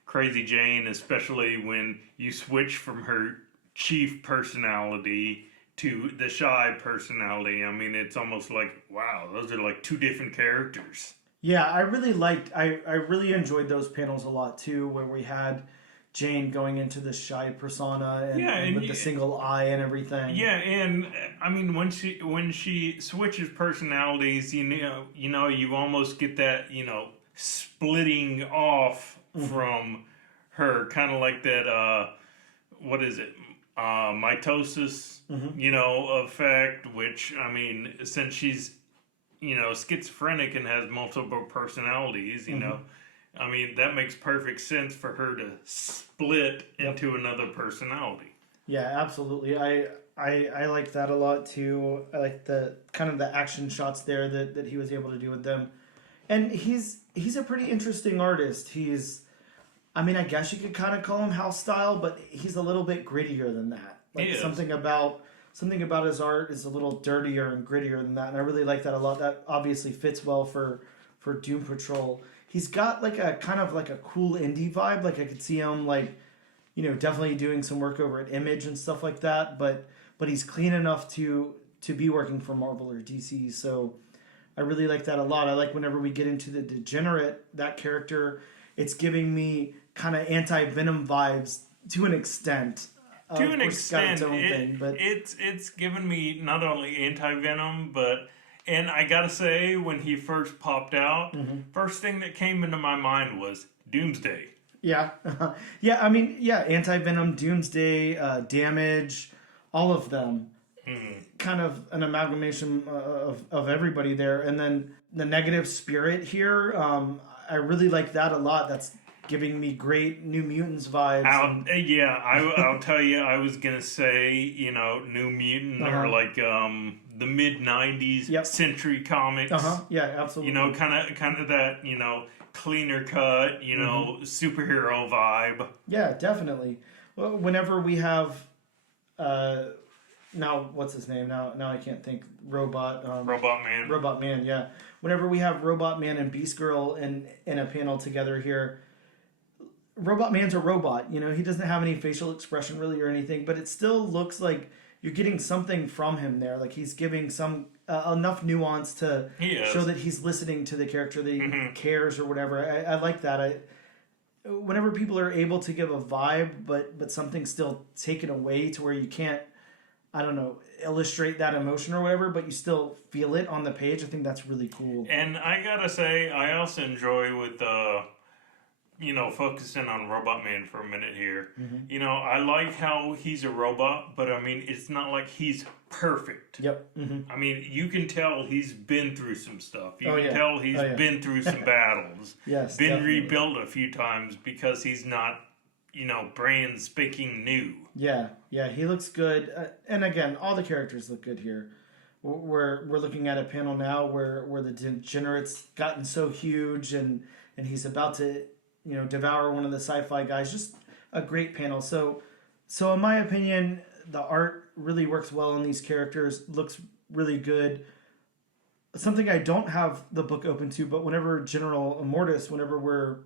Crazy Jane, especially when you switch from her chief personality to the shy personality. I mean, it's almost like, wow, those are like two different characters. Yeah, I really enjoyed those panels a lot too, where we had Jane going into the shy persona and with the single eye and everything. Yeah, and I mean when she switches personalities, you know, you almost get that, you know, splitting off from her, kind of like that. What is it? Mitosis, you know, effect. Which, I mean, since she's, you know, schizophrenic and has multiple personalities, you know, I mean, that makes perfect sense for her to split into another personality. Yeah, absolutely. I like that a lot too. I like the kind of the action shots there that he was able to do with them. And he's a pretty interesting artist. I mean, I guess you could kind of call him house style, but he's a little bit grittier than that. Like something about his art is a little dirtier and grittier than that, and I really like that a lot. That obviously fits well for Doom Patrol. He's got like a kind of like a cool indie vibe. Like I could see him like, you know, definitely doing some work over at Image and stuff like that. But he's clean enough to be working for Marvel or DC. So I really like that a lot. I like whenever we get into the Degenerate, that character, it's giving me kind of anti-Venom vibes to an extent. To an extent, it's given me not only anti-Venom, and I gotta say, when he first popped out, first thing that came into my mind was Doomsday. Yeah. Yeah, I mean, anti-Venom, Doomsday, Damage, all of them. Kind of an amalgamation of everybody there. And then the Negative Spirit here, I really like that a lot. That's giving me great New Mutants vibes. I'll tell you, I was gonna say, you know, New Mutant or like the mid-90s Century Comics. Yeah, absolutely. You know, kind of that, you know, cleaner cut, you know, superhero vibe. Yeah, definitely. Well, whenever we have now what's his name? Now I can't think. Robot Man. Robot Man, yeah. Whenever we have Robot Man and Beast Girl in a panel together here, Robot Man's a robot, you know, he doesn't have any facial expression really or anything, but it still looks like you're getting something from him there. Like he's giving some enough nuance to show that he's listening to the character, that he cares or whatever. I like that. whenever people are able to give a vibe, but something's still taken away to where you can't, I don't know, illustrate that emotion or whatever, but you still feel it on the page. I think that's really cool. And I gotta say, I also enjoy with focusing on Robot Man for a minute here. Mm-hmm. I like how he's a robot, but I mean, it's not like he's perfect. Yep. Mm-hmm. I mean, you can tell he's been through some stuff. You Oh, can yeah. tell he's Oh, yeah. been through some battles. Yes. Been definitely. rebuilt a few times because he's not, brand spanking new. Yeah. He looks good, and again, all the characters look good here. We're looking at a panel now where the Degenerate's gotten so huge, and he's about to devour one of the sci-fi guys. Just a great panel. So in my opinion, the art really works well on these characters. Looks really good. Something I don't have the book open to, but whenever General Immortus, whenever we're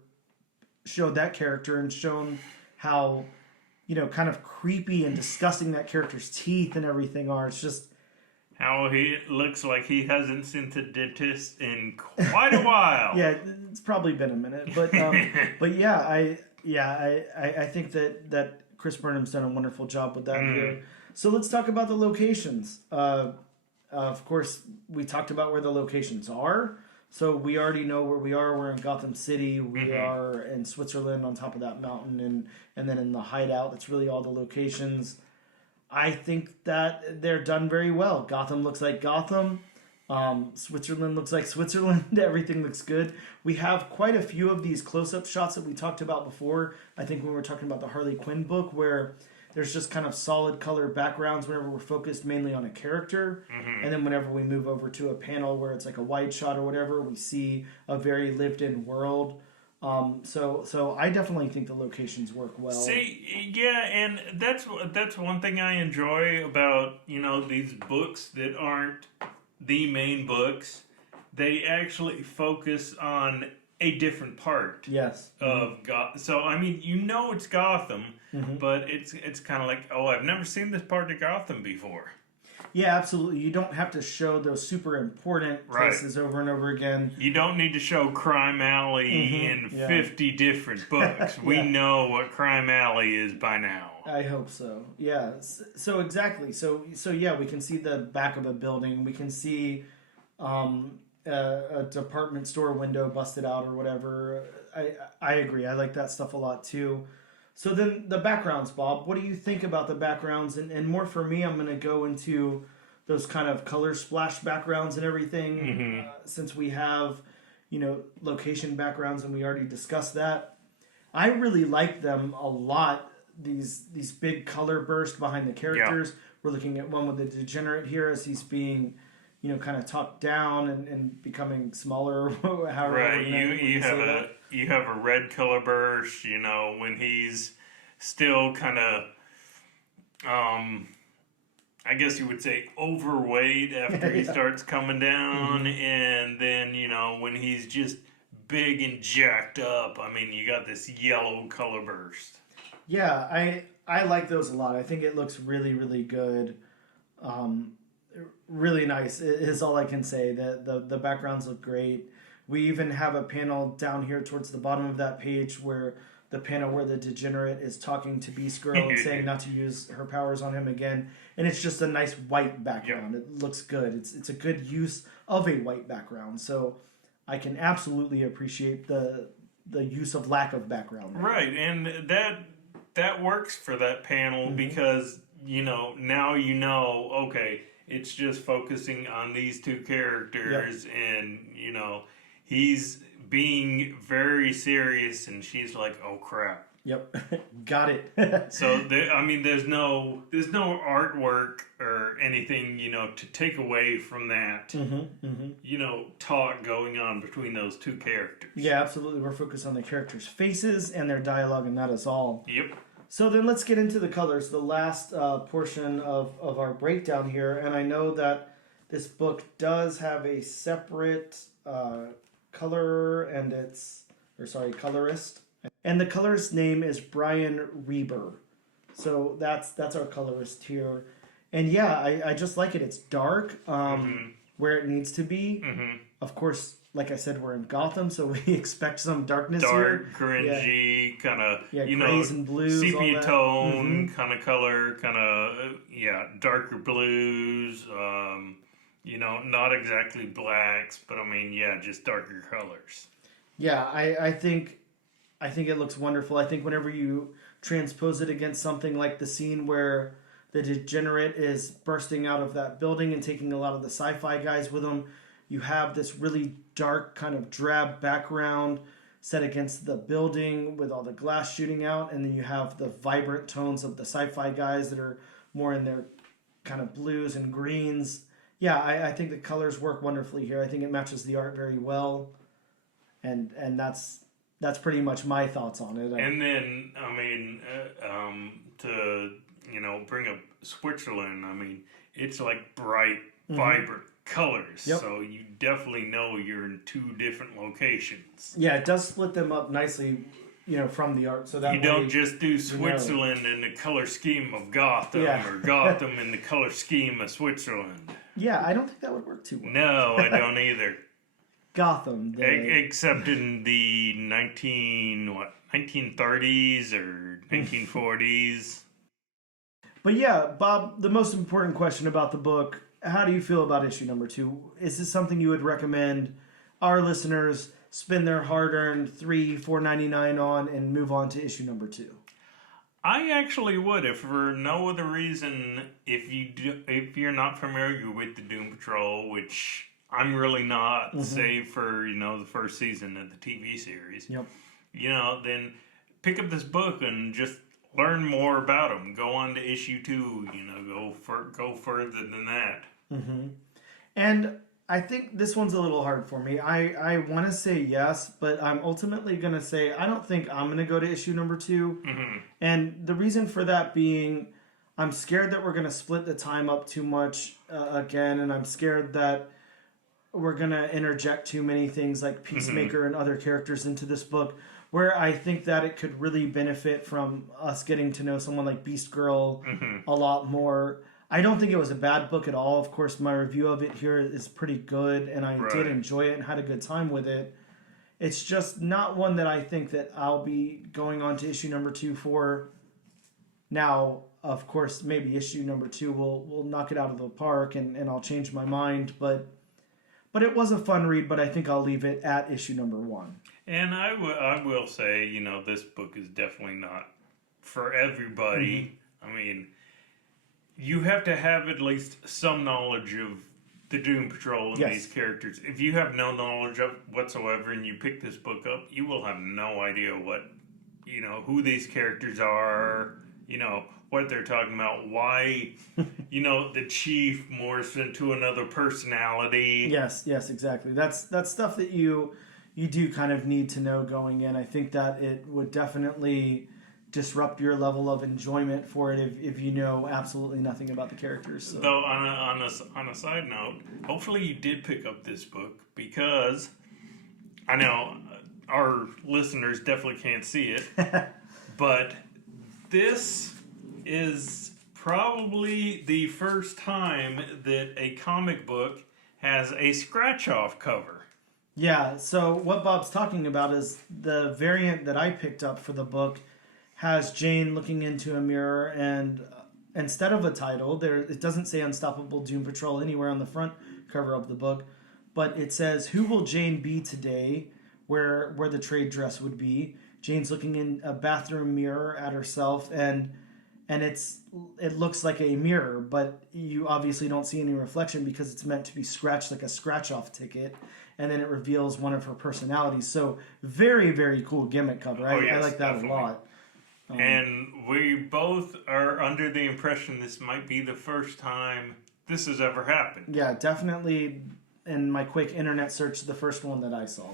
showed that character and shown how kind of creepy and disgusting that character's teeth and everything are, it's just How he looks like he hasn't seen the dentist in quite a while. yeah, it's probably been a minute, but I think that Chris Burnham's done a wonderful job with that here. So let's talk about the locations. Of course, we talked about where the locations are. So we already know where we are. We're in Gotham City. We are in Switzerland on top of that mountain, and then in the hideout. That's really all the locations. I think that they're done very well. Gotham looks like Gotham. Switzerland looks like Switzerland. Everything looks good. We have quite a few of these close-up shots that we talked about before. I think when we were talking about the Harley Quinn book, where there's just kind of solid color backgrounds whenever we're focused mainly on a character. And then whenever we move over to a panel where it's like a wide shot or whatever, we see a very lived-in world. So I definitely think the locations work well. See, yeah, and that's one thing I enjoy about these books that aren't the main books. They actually focus on a different part Yes. of Gotham. So I mean, it's Gotham, but it's kind of like, oh, I've never seen this part of Gotham before. Yeah, absolutely. You don't have to show those super important places over and over again. You don't need to show Crime Alley in 50 different books. We know what Crime Alley is by now. I hope so. Yeah. So exactly. So yeah, we can see the back of a building. We can see a department store window busted out or whatever. I agree. I like that stuff a lot too. So then the backgrounds, Bob. What do you think about the backgrounds? And more for me, I'm going to go into those kind of color splash backgrounds and everything. Since we have, location backgrounds, and we already discussed that. I really like them a lot. These big color bursts behind the characters. Yeah. We're looking at one with the Degenerate here as he's being, kind of talked down and becoming smaller. However, right. You have a red color burst. When he's still kind of, I guess you would say overweight after he starts coming down, and then when he's just big and jacked up. I mean, you got this yellow color burst. Yeah, I like those a lot. I think it looks really, really good. Really nice is all I can say. The backgrounds look great. We even have a panel down here towards the bottom of that page where the Degenerate is talking to Beast Girl and saying not to use her powers on him again. And it's just a nice white background. It looks good. It's a good use of a white background. So I can absolutely appreciate the use of lack of background. Right, and that works for that panel because now okay, it's just focusing on these two characters, and he's being very serious, and she's like, oh crap. Yep, got it. So there's no artwork or anything to take away from that. Talk going on between those two characters. Yeah, absolutely. We're focused on the characters' faces and their dialogue, and that is all. Yep. So then let's get into the colors, the last portion of our breakdown here. And I know that this book does have a separate colorist. And the colorist's name is Brian Reber. So that's our colorist here. And yeah, I just like it. It's dark, where it needs to be. Of course, like I said, we're in Gotham, so we expect some darkness Dark, here. grungy, kind of, you know, grays and blues, all sepia that. tone kind of color, kind of, darker blues. You know, not exactly blacks, but I mean, just darker colors. Yeah, I think it looks wonderful. I think whenever you transpose it against something like the scene where the degenerate is bursting out of that building and taking a lot of the sci-fi guys with him, you have this really dark kind of drab background set against the building with all the glass shooting out, and then you have the vibrant tones of the sci-fi guys that are more in their kind of blues and greens. Yeah, I think the colors work wonderfully here. I think it matches the art very well, and that's pretty much my thoughts on it. And then, I mean, to, bring up Switzerland, I mean, it's like bright, vibrant colors. Yep. So you definitely know you're in two different locations. Yeah, it does split them up nicely, from the art. So that you don't just do Switzerland in the color scheme of Gotham or Gotham in the color scheme of Switzerland. Yeah, I don't think that would work too well. No, I don't either. Gotham. Except in the 1930s or 1940s. But yeah, Bob, the most important question about the book, how do you feel about issue number 2? Is this something you would recommend our listeners spend their hard-earned $3-4.99 on and move on to issue number 2? I actually would, if for no other reason. If you're not familiar with the Doom Patrol, which I'm really not, save for the first season of the TV series. Yep. Then pick up this book and just learn more about them. Go on to issue 2. Go further than that. Mm-hmm. And I think this one's a little hard for me. I want to say yes, but I'm ultimately going to say I don't think I'm going to go to issue number 2. Mm-hmm. And the reason for that being, I'm scared that we're going to split the time up too much again, and I'm scared that we're going to interject too many things like Peacemaker and other characters into this book, where I think that it could really benefit from us getting to know someone like Beast Girl a lot more. I don't think it was a bad book at all. Of course, my review of it here is pretty good, and I did enjoy it and had a good time with it. It's just not one that I think that I'll be going on to issue number 2 for. Now, of course, maybe issue number 2 will knock it out of the park, and I'll change my mind, but it was a fun read, but I think I'll leave it at issue number 1. And I will say, this book is definitely not for everybody. I mean, you have to have at least some knowledge of the Doom Patrol and these characters. If you have no knowledge of whatsoever and you pick this book up, you will have no idea who these characters are, what they're talking about, why, the chief morphs into another personality. Yes, exactly. That's stuff that you do kind of need to know going in. I think that it would definitely disrupt your level of enjoyment for it if you know absolutely nothing about the characters. So. Though on a side note, hopefully you did pick up this book, because I know our listeners definitely can't see it, but this is probably the first time that a comic book has a scratch-off cover. Yeah, so what Bob's talking about is the variant that I picked up for the book has Jane looking into a mirror, and instead of a title, it doesn't say Unstoppable Doom Patrol anywhere on the front cover of the book, but it says, "Who will Jane be today?" where the trade dress would be. Jane's looking in a bathroom mirror at herself, and it looks like a mirror, but you obviously don't see any reflection because it's meant to be scratched like a scratch-off ticket, and then it reveals one of her personalities. So very, very cool gimmick cover. I like that a lot. And we both are under the impression this might be the first time this has ever happened. Yeah, definitely. In my quick internet search, the first one that I saw.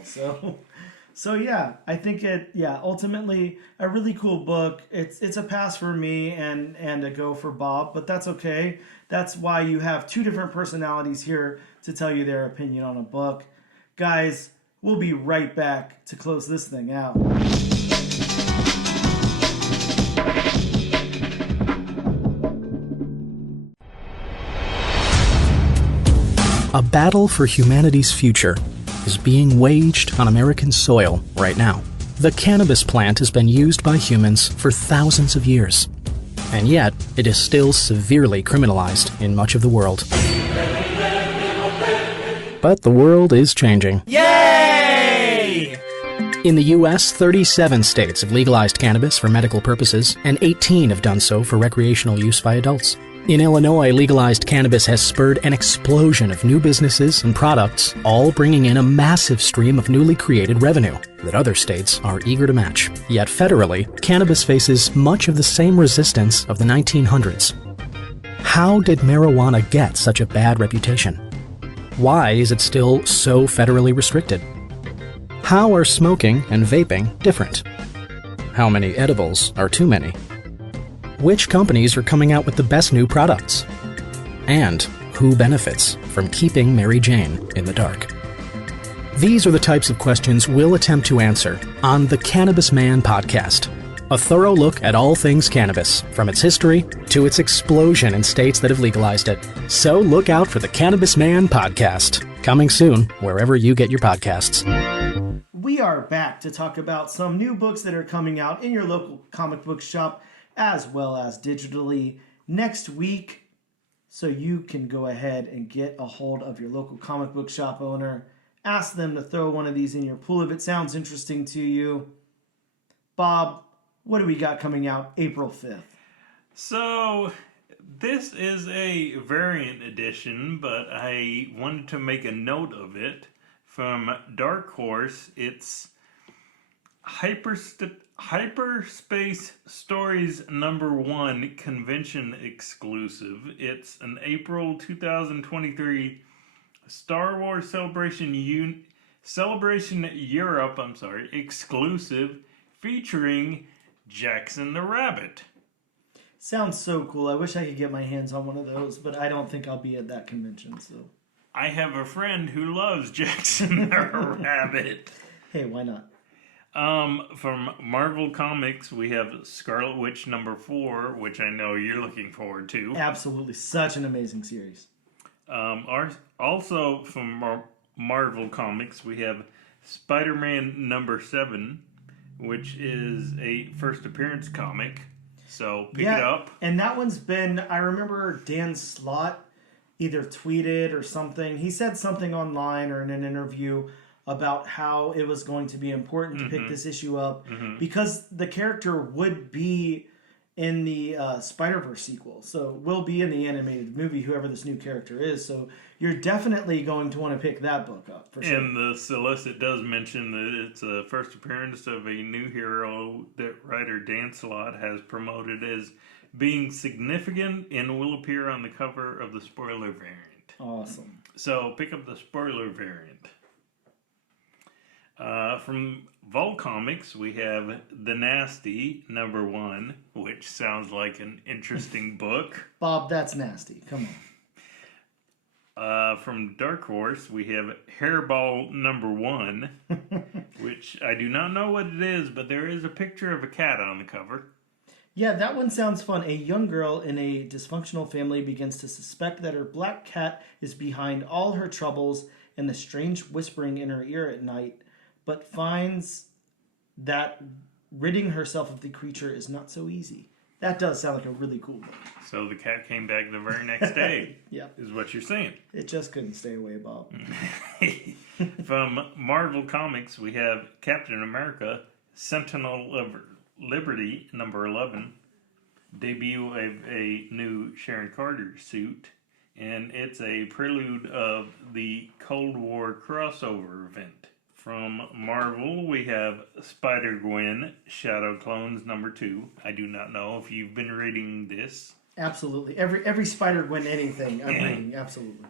So yeah, I think ultimately a really cool book. It's a pass for me and a go for Bob, but that's okay. That's why you have two different personalities here to tell you their opinion on a book. Guys, we'll be right back to close this thing out. A battle for humanity's future. is being waged on American soil right now. The cannabis plant has been used by humans for thousands of years, and yet it is still severely criminalized in much of the world. But the world is changing. Yay! In the U.S., 37 states have legalized cannabis for medical purposes, and 18 have done so for recreational use by adults. In Illinois, legalized cannabis has spurred an explosion of new businesses and products, all bringing in a massive stream of newly created revenue that other states are eager to match. Yet federally, cannabis faces much of the same resistance of the 1900s. How did marijuana get such a bad reputation? Why is it still so federally restricted? How are smoking and vaping different? How many edibles are too many? Which companies are coming out with the best new products? And who benefits from keeping Mary Jane in the dark? These are the types of questions we'll attempt to answer on the Cannabis Man podcast. A thorough look at all things cannabis, from its history to its explosion in states that have legalized it. So look out for the Cannabis Man podcast, coming soon wherever you get your podcasts. We are back to talk about some new books that are coming out in your local comic book shop, as well as digitally next week, so you can go ahead and get a hold of your local comic book shop owner. Ask them to throw one of these in your pool if it sounds interesting to you. Bob, what do we got coming out April 5th? So, this is a variant edition, but I wanted to make a note of it. From Dark Horse, it's Hyperspace Stories #1 convention exclusive. It's an April 2023 Star Wars Celebration Europe exclusive featuring Jackson the Rabbit. Sounds so cool. I wish I could get my hands on one of those, but I don't think I'll be at that convention. So I have a friend who loves Jackson the Rabbit. Hey, why not? From Marvel Comics, we have Scarlet Witch #4, which I know you're looking forward to. Absolutely. Such an amazing series. Also from Marvel Comics, we have Spider-Man #7, which is a first appearance comic. So pick it up. And that one's been, I remember Dan Slott either tweeted or something. He said something online or in an interview about how it was going to be important to pick this issue up because the character would be in the Spider-Verse sequel. So will be in the animated movie, whoever this new character is. So you're definitely going to want to pick that book up for sure. And the solicit does mention that it's a first appearance of a new hero that writer Dan Slott has promoted as being significant and will appear on the cover of the spoiler variant. Awesome. So pick up the spoiler variant. From Vol Comics, we have The Nasty #1, which sounds like an interesting book. Bob, that's nasty. Come on. From Dark Horse, we have Hairball #1, which I do not know what it is, but there is a picture of a cat on the cover. Yeah, that one sounds fun. A young girl in a dysfunctional family begins to suspect that her black cat is behind all her troubles and the strange whispering in her ear at night, but finds that ridding herself of the creature is not so easy. That does sound like a really cool book. So the cat came back the very next day, is what you're saying. It just couldn't stay away, Bob. From Marvel Comics, we have Captain America, Sentinel of Liberty #11, debut of a new Sharon Carter suit, and it's a prelude of the Cold War crossover event. From Marvel, we have Spider-Gwen, Shadow Clones #2. I do not know if you've been reading this. Absolutely. Every Spider-Gwen anything I'm reading, absolutely.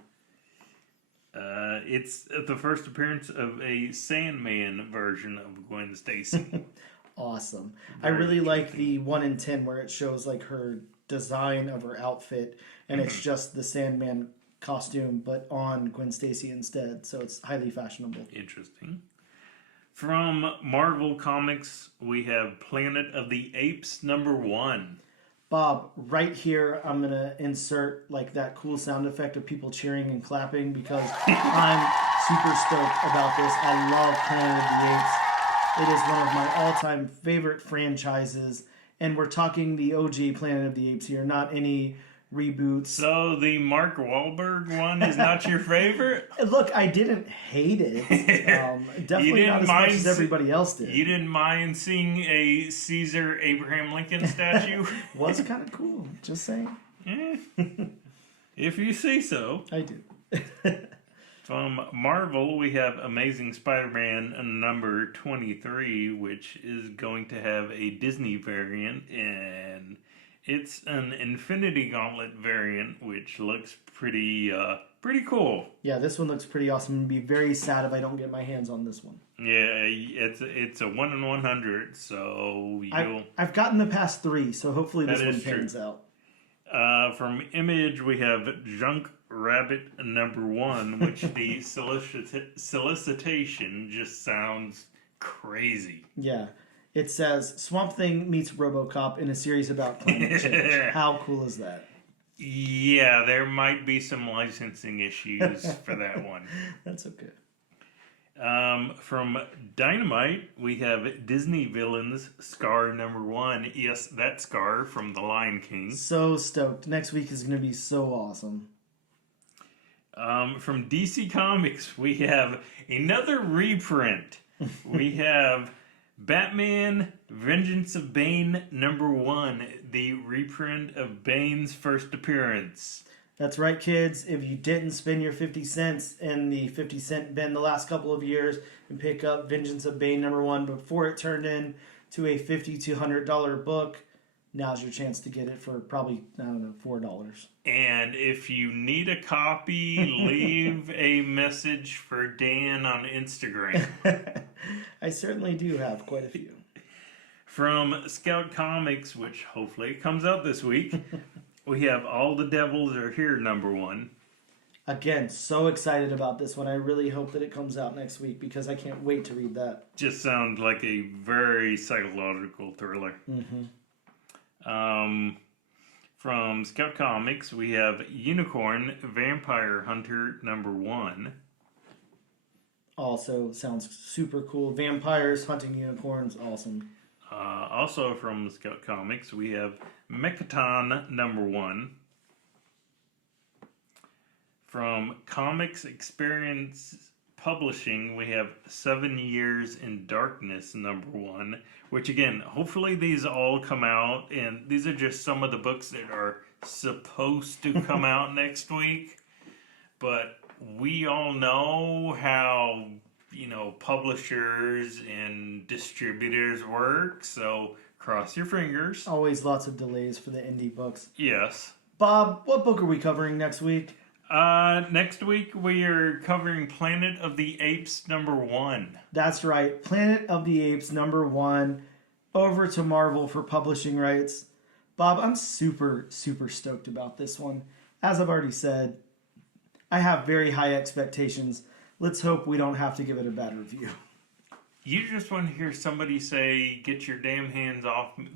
It's the first appearance of a Sandman version of Gwen Stacy. Awesome. I really like the 1 in 10 where it shows like her design of her outfit, and it's just the Sandman costume, but on Gwen Stacy instead. So it's highly fashionable. Interesting. From Marvel Comics, we have Planet of the Apes #1. Bob, right here, I'm going to insert like that cool sound effect of people cheering and clapping because I'm super stoked about this. I love Planet of the Apes. It is one of my all-time favorite franchises, and we're talking the OG Planet of the Apes here, not any reboots. So the Mark Wahlberg one is not your favorite? Look, I didn't hate it. Definitely not as much as everybody else did. You didn't mind seeing a Caesar Abraham Lincoln statue? Was kind of cool, just saying. If you say so. I do. From Marvel, we have Amazing Spider-Man number 23, which is going to have a Disney variant, and it's an Infinity Gauntlet variant, which looks pretty cool. Yeah, this one looks pretty awesome. I'd be very sad if I don't get my hands on this one. Yeah, it's a 1 in 100, so I've gotten the past 3, so hopefully this one pans out. From Image, we have Junk Rabbit number 1, which the solicitation just sounds crazy. Yeah. It says Swamp Thing meets RoboCop in a series about climate change. How cool is that? Yeah, there might be some licensing issues for that one. That's okay. From Dynamite, we have Disney Villains Scar number 1. Yes, that Scar from The Lion King. So stoked. Next week is going to be so awesome. From DC Comics, we have another reprint. We have Batman Vengeance of Bane number 1, the reprint of Bane's first appearance. That's right, kids. If you didn't spend your 50 cents in the 50-cent bin the last couple of years and pick up Vengeance of Bane number 1 before it turned into a $50 to $100 book, now's your chance to get it for probably, I don't know, $4. And if you need a copy, leave a message for Dan on Instagram. I certainly do have quite a few. From Scout Comics, which hopefully comes out this week, we have All the Devils Are Here number 1. Again, so excited about this one. I really hope that it comes out next week because I can't wait to read that. Just sounds like a very psychological thriller. Mm-hmm. From Scout Comics, we have Unicorn Vampire Hunter number 1. Also sounds super cool. Vampires hunting unicorns, awesome. Also from Scout Comics, we have Mechaton number 1. From Comics Experience Publishing, we have 7 Years in Darkness number 1, which again, hopefully these all come out, and these are just some of the books that are supposed to come out next week, but we all know how, publishers and distributors work, so cross your fingers. Always lots of delays for the indie books. Yes. Bob, what book are we covering next week? Next week we are covering Planet of the Apes number 1. That's right, Planet of the Apes number 1, over to Marvel for publishing rights. Bob, I'm super, super stoked about this one. As I've already said, I have very high expectations. Let's hope we don't have to give it a bad review. You just want to hear somebody say, get your hands off me,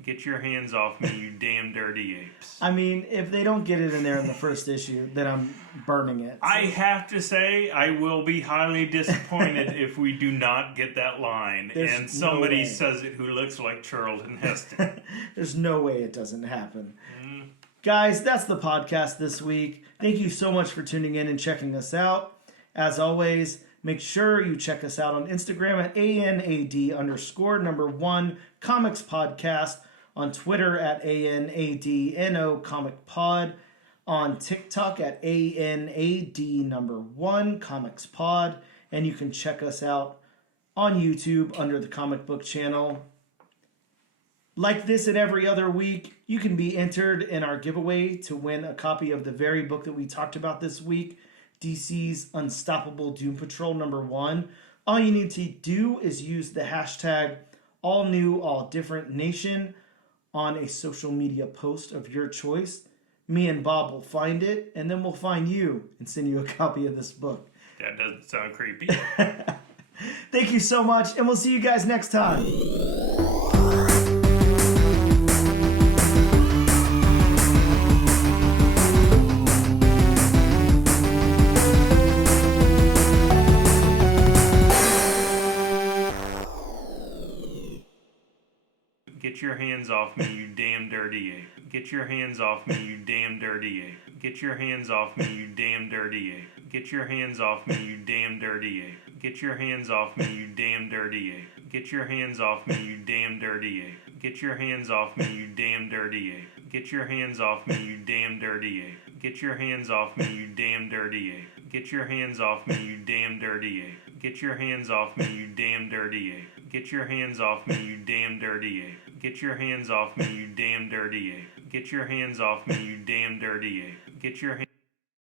you damn dirty apes. I mean, if they don't get it in there in the first issue, then I'm burning it. So. I have to say, I will be highly disappointed if we do not get that line and somebody says it who looks like Charlton Heston. There's no way it doesn't happen. Guys, that's the podcast this week. Thank you so much for tuning in and checking us out. As always, make sure you check us out on Instagram at ANAD_1 Comics Podcast, on Twitter at ANADNO Comic Pod, on TikTok at ANAD1 Comics Pod, and you can check us out on YouTube under the Comic Book Channel. Like this and every other week, you can be entered in our giveaway to win a copy of the very book that we talked about this week, DC's Unstoppable Doom Patrol number 1. All you need to do is use the hashtag AllNewAllDifferentNation on a social media post of your choice. Me and Bob will find it, and then we'll find you and send you a copy of this book. That doesn't sound creepy. Thank you so much, and we'll see you guys next time. Get your hands off me, you damn dirty ape. Get your hands off me, you damn dirty ape. Get your hands off me, you damn dirty ape. Get your hands off me, you damn dirty ape. Get your hands off me, you damn dirty ape. Get your hands off me, you damn dirty ape. Get your hands off me, you damn dirty ape. Get your hands off me, you damn dirty ape. Get your hands off me, you damn dirty ape. Get your hands off me, you damn dirty ape. Get your hands off me, you damn dirty ape. Get your hands off me, you damn dirty ape. Get your hands off me, you damn dirty ape. Get your hands off me, you damn dirty ape. Get your